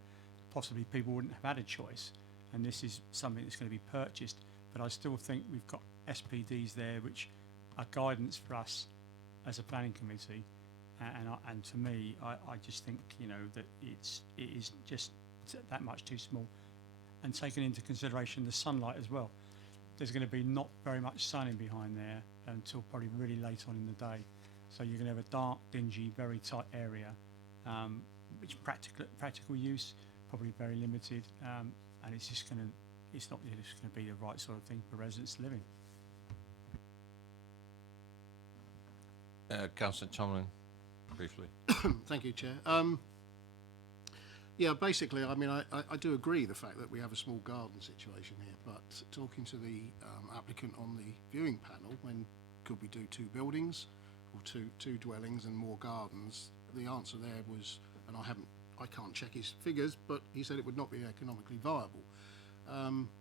possibly people wouldn't have had a choice, and this is something that's going to be purchased. But I still think we've got SPDs there which are guidance for us as a planning committee, and to me, I just think that it is just that much too small, and taking into consideration the sunlight as well. There's going to be not very much sun in behind there until probably really late on in the day, so you're going to have a dark, dingy, very tight area, which practical use probably very limited, and it's not just going to be the right sort of thing for residents living. Councillor Tomlin, briefly. Thank you, Chair. Yeah, basically, I mean, I do agree the fact that we have a small garden situation here, but talking to the applicant on the viewing panel, when could we do 2 buildings or two dwellings and more gardens, the answer there was, and I can't check his figures, but he said it would not be economically viable,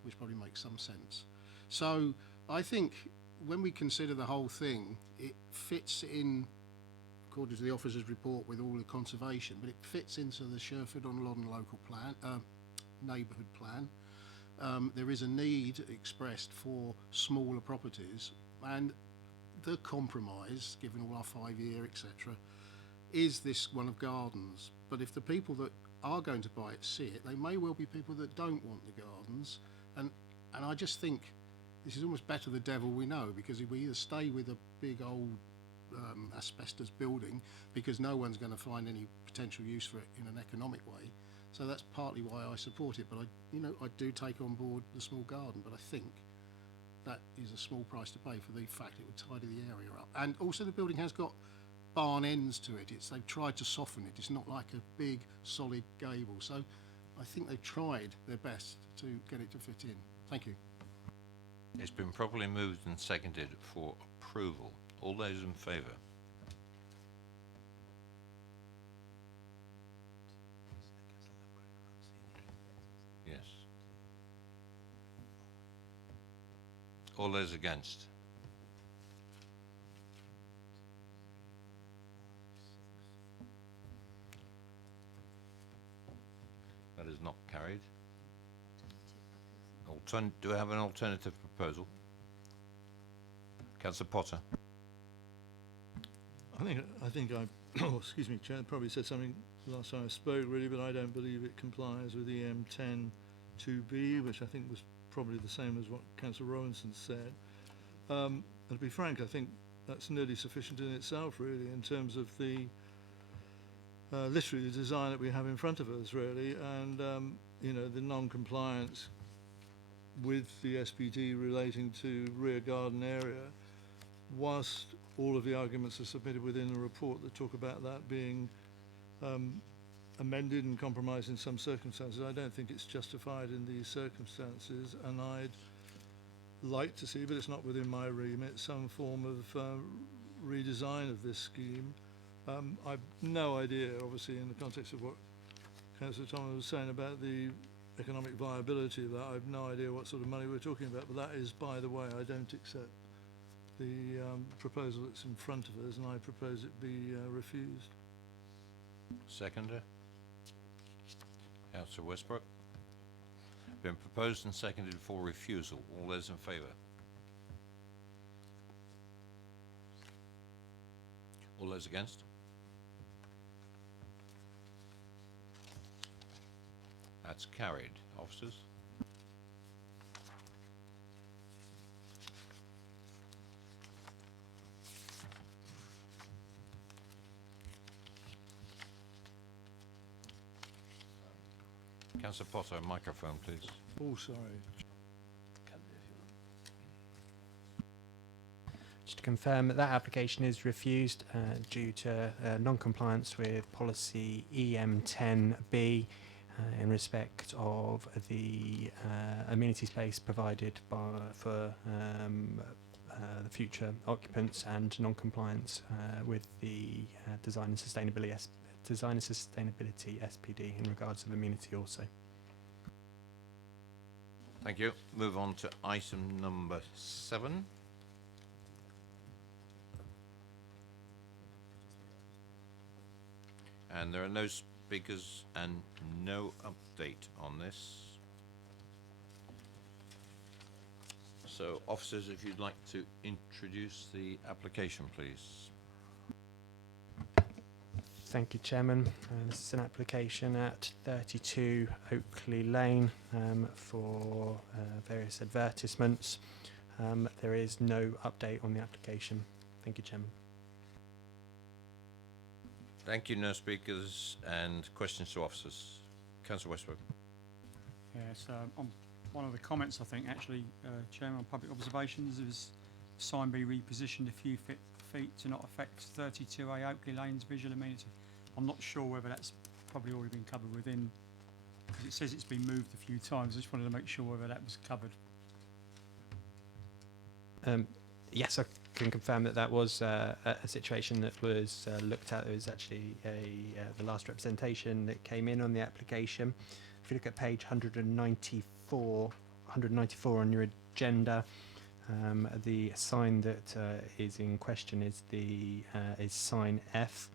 which probably makes some sense. So I think when we consider the whole thing, it fits in, according to the officer's report, with all the conservation, but it fits into the Sherford-on-Loddon local plan, neighbourhood plan. There is a need expressed for smaller properties, and the compromise, given all our 5-year, etc., is this one of gardens. But if the people that are going to buy it see it, they may well be people that don't want the gardens, and I just think this is almost better the devil we know, because we either stay with a big old asbestos building because no one's going to find any potential use for it in an economic way. So that's partly why I support it, but I do take on board the small garden, but I think that is a small price to pay for the fact it would tidy the area up. And also the building has got barn ends to it. They've tried to soften it. It's not like a big solid gable. So I think they've tried their best to get it to fit in. Thank you. It's been properly moved and seconded for approval. All those in favour? Yes. All those against? That is not carried. Do I have an alternative proposal? Councillor Potter. I think I excuse me, Chair, probably said something last time I spoke, really, but I don't believe it complies with EM10 2B, which I think was probably the same as what Councillor Rowanson said. And to be frank, I think that's nearly sufficient in itself, really, in terms of the literally the design that we have in front of us, really, and the non-compliance with the SPD relating to rear garden area. whilst all of the arguments are submitted within the report that talk about that being amended and compromised in some circumstances, I don't think it's justified in these circumstances, and I'd like to see, but it's not within my remit, some form of redesign of this scheme. I've no idea, obviously, in the context of what Councillor Thomas was saying about the economic viability of that, I've no idea what sort of money we're talking about, but that is, by the way, I don't accept the proposal that's in front of us, and I propose it be refused. Seconder. Councillor Westbrook. Been proposed and seconded for refusal. All those in favour? All those against? That's carried. Officers? Councillor Potter, microphone, please. Oh, sorry. Just to confirm that that application is refused due to non-compliance with policy EM10B in respect of the amenity space provided for the future occupants, and non-compliance with the design and sustainability SPD in regards of amenity also. Thank you. Move on to item number 7. And there are no speakers and no update on this. So, officers, if you'd like to introduce the application, please. Thank you, Chairman. This is an application at 32 Oakley Lane for various advertisements. There is no update on the application. Thank you, Chairman. Thank you. No speakers and questions to officers. Councillor Westbrook. Yes, on one of the comments, I think, actually, Chairman, on public observations, is sign be repositioned a few feet to not affect 32A Oakley Lane's visual amenity. I'm not sure whether that's probably already been covered within, because it says it's been moved a few times. I just wanted to make sure whether that was covered. Yes, I can confirm that that was a situation that was looked at. It was actually the last representation that came in on the application. If you look at page 194 on your agenda, the sign that is in question is is sign F,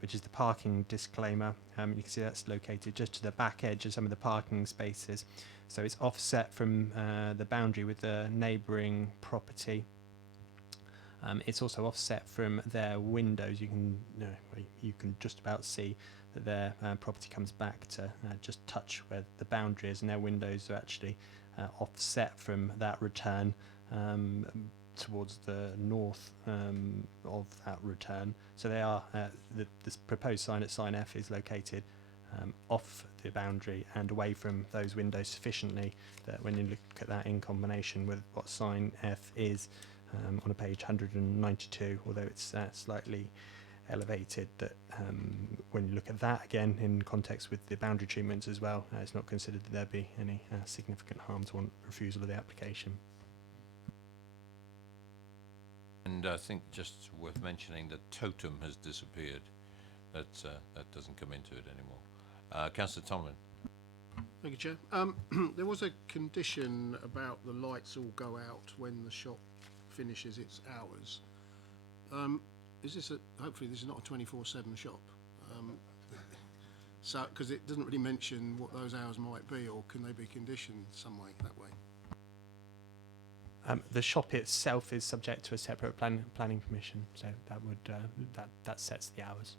which is the parking disclaimer. You can see that's located just to the back edge of some of the parking spaces, so it's offset from the boundary with the neighbouring property. It's also offset from their windows. You can just about see that their property comes back to just touch where the boundary is, and their windows are actually offset from that return towards the north of that return. So they are this proposed sign at sign F is located off the boundary and away from those windows sufficiently that when you look at that in combination with what sign F is on a page 192, although it's slightly elevated, that when you look at that again in context with the boundary treatments as well, it's not considered that there be any significant harm to refusal of the application. And I think just worth mentioning that totem has disappeared. That doesn't come into it anymore. Councillor Tomlin. Thank you, Chair. There was a condition about the lights all go out when the shop finishes its hours. Is this hopefully this is not a 24/7 shop? So, because it doesn't really mention what those hours might be, or can they be conditioned some way that way? The shop itself is subject to a separate planning permission, so that would that sets the hours.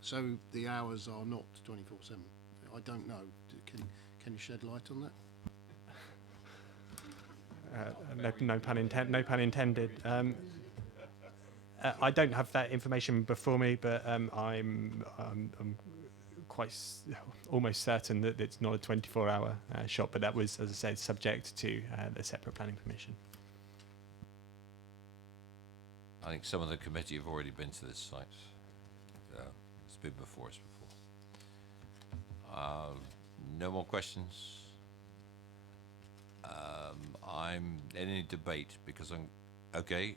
So the hours are not 24/7. I don't know. Can you shed light on that? No pun intended. I don't have that information before me, but I'm quite almost certain that it's not a 24-hour shop. But that was, as I said, subject to the separate planning permission. I think some of the committee have already been to this site. It's been before us before. No more questions? I'm in any debate because I'm... Okay,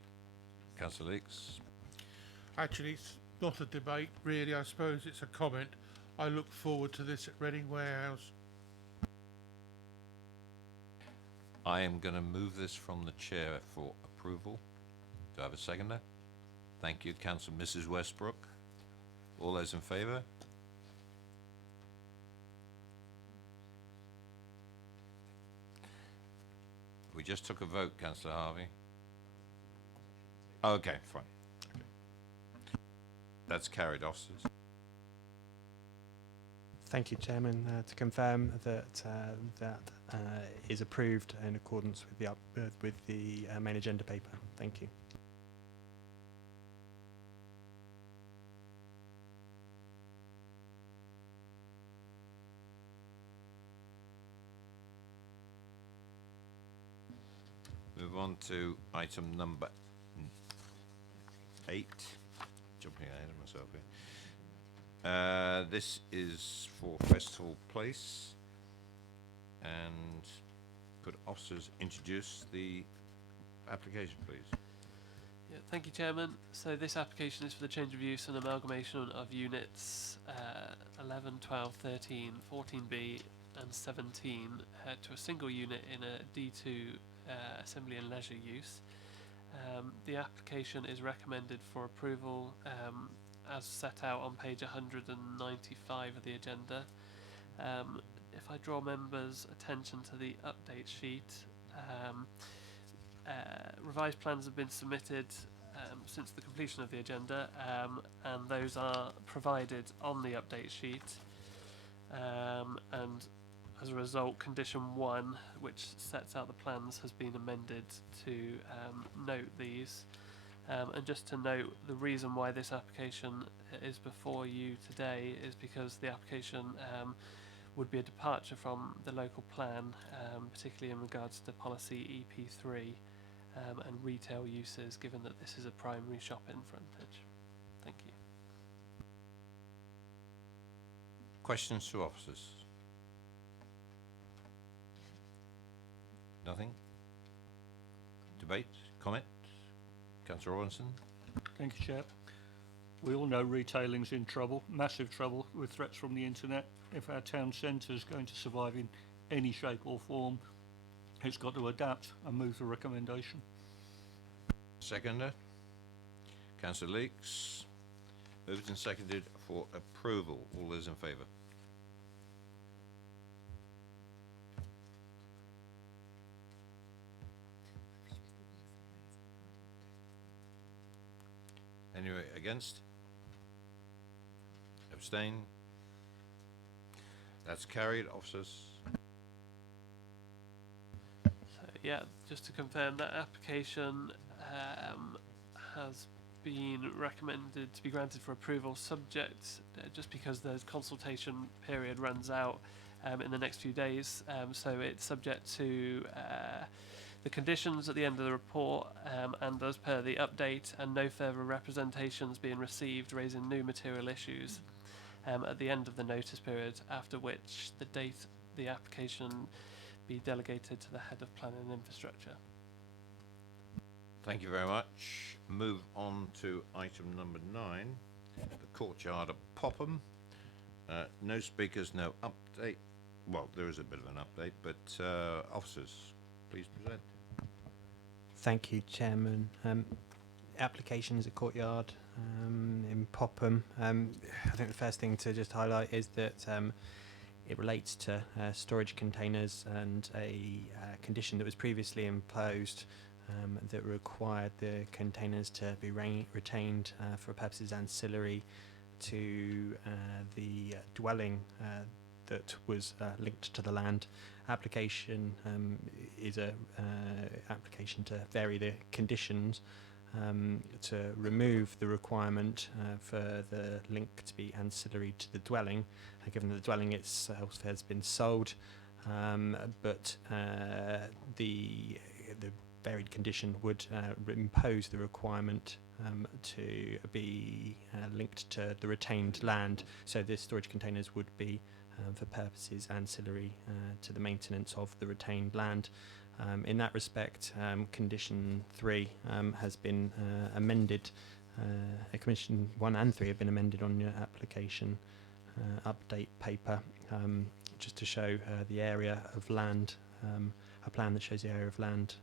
Councillor Leeks. Actually, it's not a debate, really. I suppose it's a comment. I look forward to this at Reading Warehouse. I am going to move this from the chair for approval. Do I have a seconder? Thank you, Councillor Mrs. Westbrook. All those in favour? We just took a vote, Councillor Harvey. Okay, fine. Okay. That's carried, officers. Thank you, Chairman. To confirm that that is approved in accordance with the main agenda paper. Thank you. Move on to item number 8. Jumping ahead of myself here. This is for Festival Place. And could officers introduce the application, please? Yeah, thank you, Chairman. So this application is for the change of use and amalgamation of units 11, 12, 13, 14B and 17 to a single unit in a D2 assembly and leisure use. The application is recommended for approval as set out on page 195 of the agenda. If I draw members' attention to the update sheet, revised plans have been submitted since the completion of the agenda, and those are provided on the update sheet. And as a result, condition 1, which sets out the plans, has been amended to note these. And just to note, the reason why this application is before you today is because the application would be a departure from the local plan, particularly in regards to policy EP3 and retail uses, given that this is a primary shopping frontage. Thank you. Questions to officers? Nothing? Debate? Comment? Councillor Robinson? Thank you, Chair. We all know retailing's in trouble, massive trouble, with threats from the internet. If our town centre is going to survive in any shape or form, it's got to adapt and move the recommendation. Seconder? Councillor Leeks? Moved and seconded for approval. All those in favour? Anyway, against? Abstain? That's carried, officers. So, yeah, just to confirm, that application has been recommended to be granted for approval, subject just because the consultation period runs out in the next few days, so it's subject to the conditions at the end of the report, and as per the update, and no further representations being received raising new material issues at the end of the notice period, after which the application be delegated to the Head of Planning and Infrastructure. Thank you very much. Move on to item number 9, the courtyard at Popham. No speakers, no update. Well, there is a bit of an update, but officers, please present. Thank you, Chairman. Application is a courtyard in Popham. I think the first thing to just highlight is that it relates to storage containers and a condition that was previously imposed that required the containers to be retained for purposes ancillary to the dwelling that was linked to the land. Application is a application to vary the conditions to remove the requirement for the link to be ancillary to the dwelling, given that the dwelling itself has been sold, but the varied condition would impose the requirement to be linked to the retained land. So the storage containers would be for purposes ancillary to the maintenance of the retained land. In that respect, condition 3 has been amended. Condition 1 and 3 have been amended on your application update paper, just to show the area of land, a plan that shows the area of land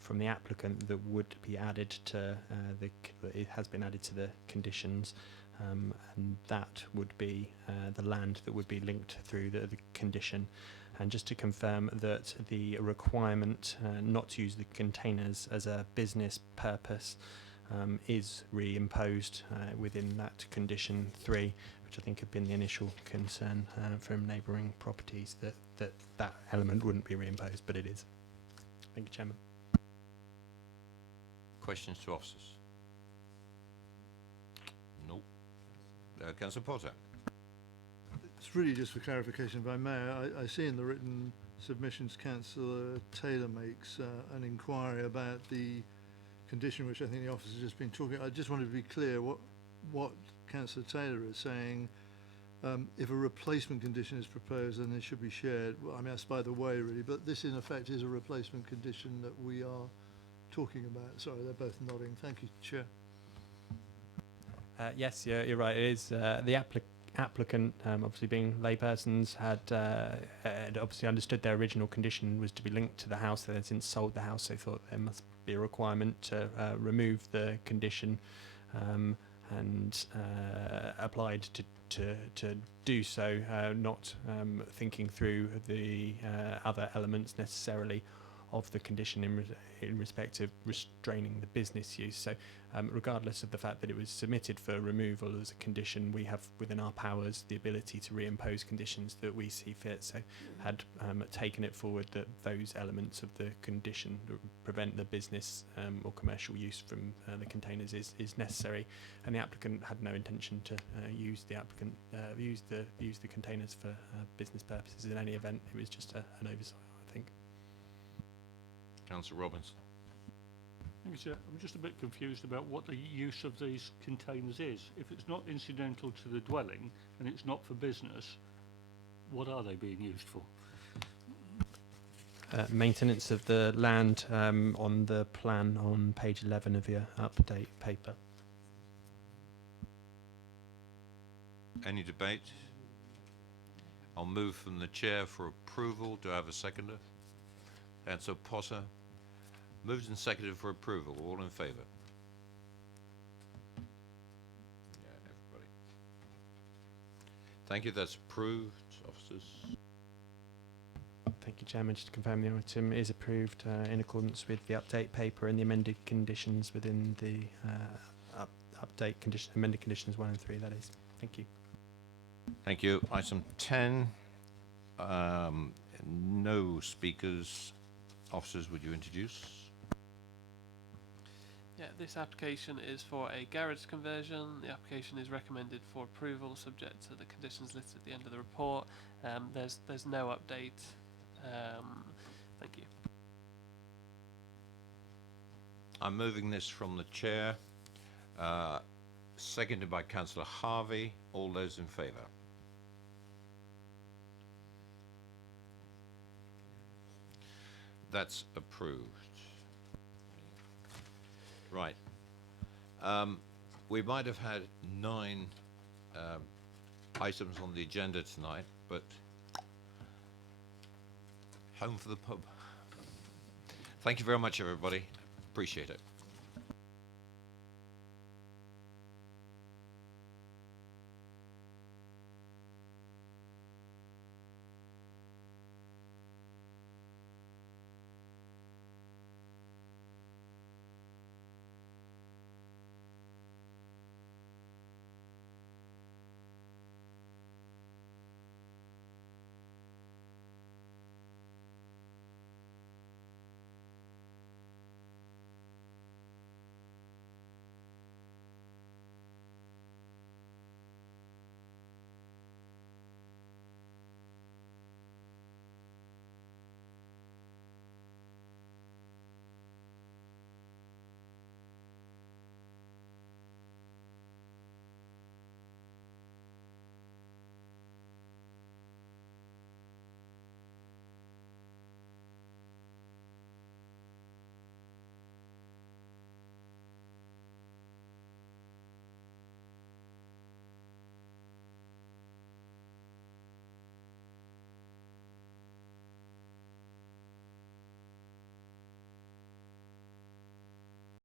from the applicant that would be added to it has been added to the conditions, and that would be the land that would be linked through the condition. And just to confirm that the requirement not to use the containers as a business purpose is reimposed within that condition 3, which I think had been the initial concern from neighbouring properties, that element wouldn't be reimposed, but it is. Thank you, Chairman. Questions to officers? No. Councillor Potter. It's really just for clarification, if I may. I see in the written submissions Councillor Taylor makes an inquiry about the condition which I think the officer's just been talking. I just wanted to be clear what Councillor Taylor is saying. If a replacement condition is proposed, then it should be shared. Well, I mean, that's by the way, really, but this in effect is a replacement condition that we are talking about. Sorry, they're both nodding. Thank you, Chair. Yes, you're right. It is the applicant, obviously being laypersons, had obviously understood their original condition was to be linked to the house. They had since sold the house, so they thought there must be a requirement to remove the condition, and applied to do so, not thinking through the other elements necessarily of the condition in respect of restraining the business use. So regardless of the fact that it was submitted for removal as a condition, we have within our powers the ability to reimpose conditions that we see fit. So had taken it forward that those elements of the condition that prevent the business or commercial use from the containers is necessary, and the applicant had no intention to use the containers for business purposes in any event. It was just an oversight, I think. Councillor Robbins. Thank you, Chair. I'm just a bit confused about what the use of these containers is. If it's not incidental to the dwelling and it's not for business, what are they being used for? Maintenance of the land on the plan on page 11 of your update paper. Any debate? I'll move from the chair for approval. Do I have a seconder? Councillor Potter. Moved and seconded for approval. All in favour? Yeah, everybody. Thank you. That's approved. Officers. Thank you, Chairman. Just to confirm, the item is approved in accordance with the update paper and the amended conditions within the amended conditions 1 and 3, that is. Thank you. Thank you. Item 10. No speakers. Officers, would you introduce? Yeah, this application is for a garage conversion. The application is recommended for approval, subject to the conditions listed at the end of the report. There's no update. Thank you. I'm moving this from the chair. Seconded by Councillor Harvey. All those in favour? That's approved. Right. We might have had 9 items on the agenda tonight, but home for the pub. Thank you very much, everybody. Appreciate it.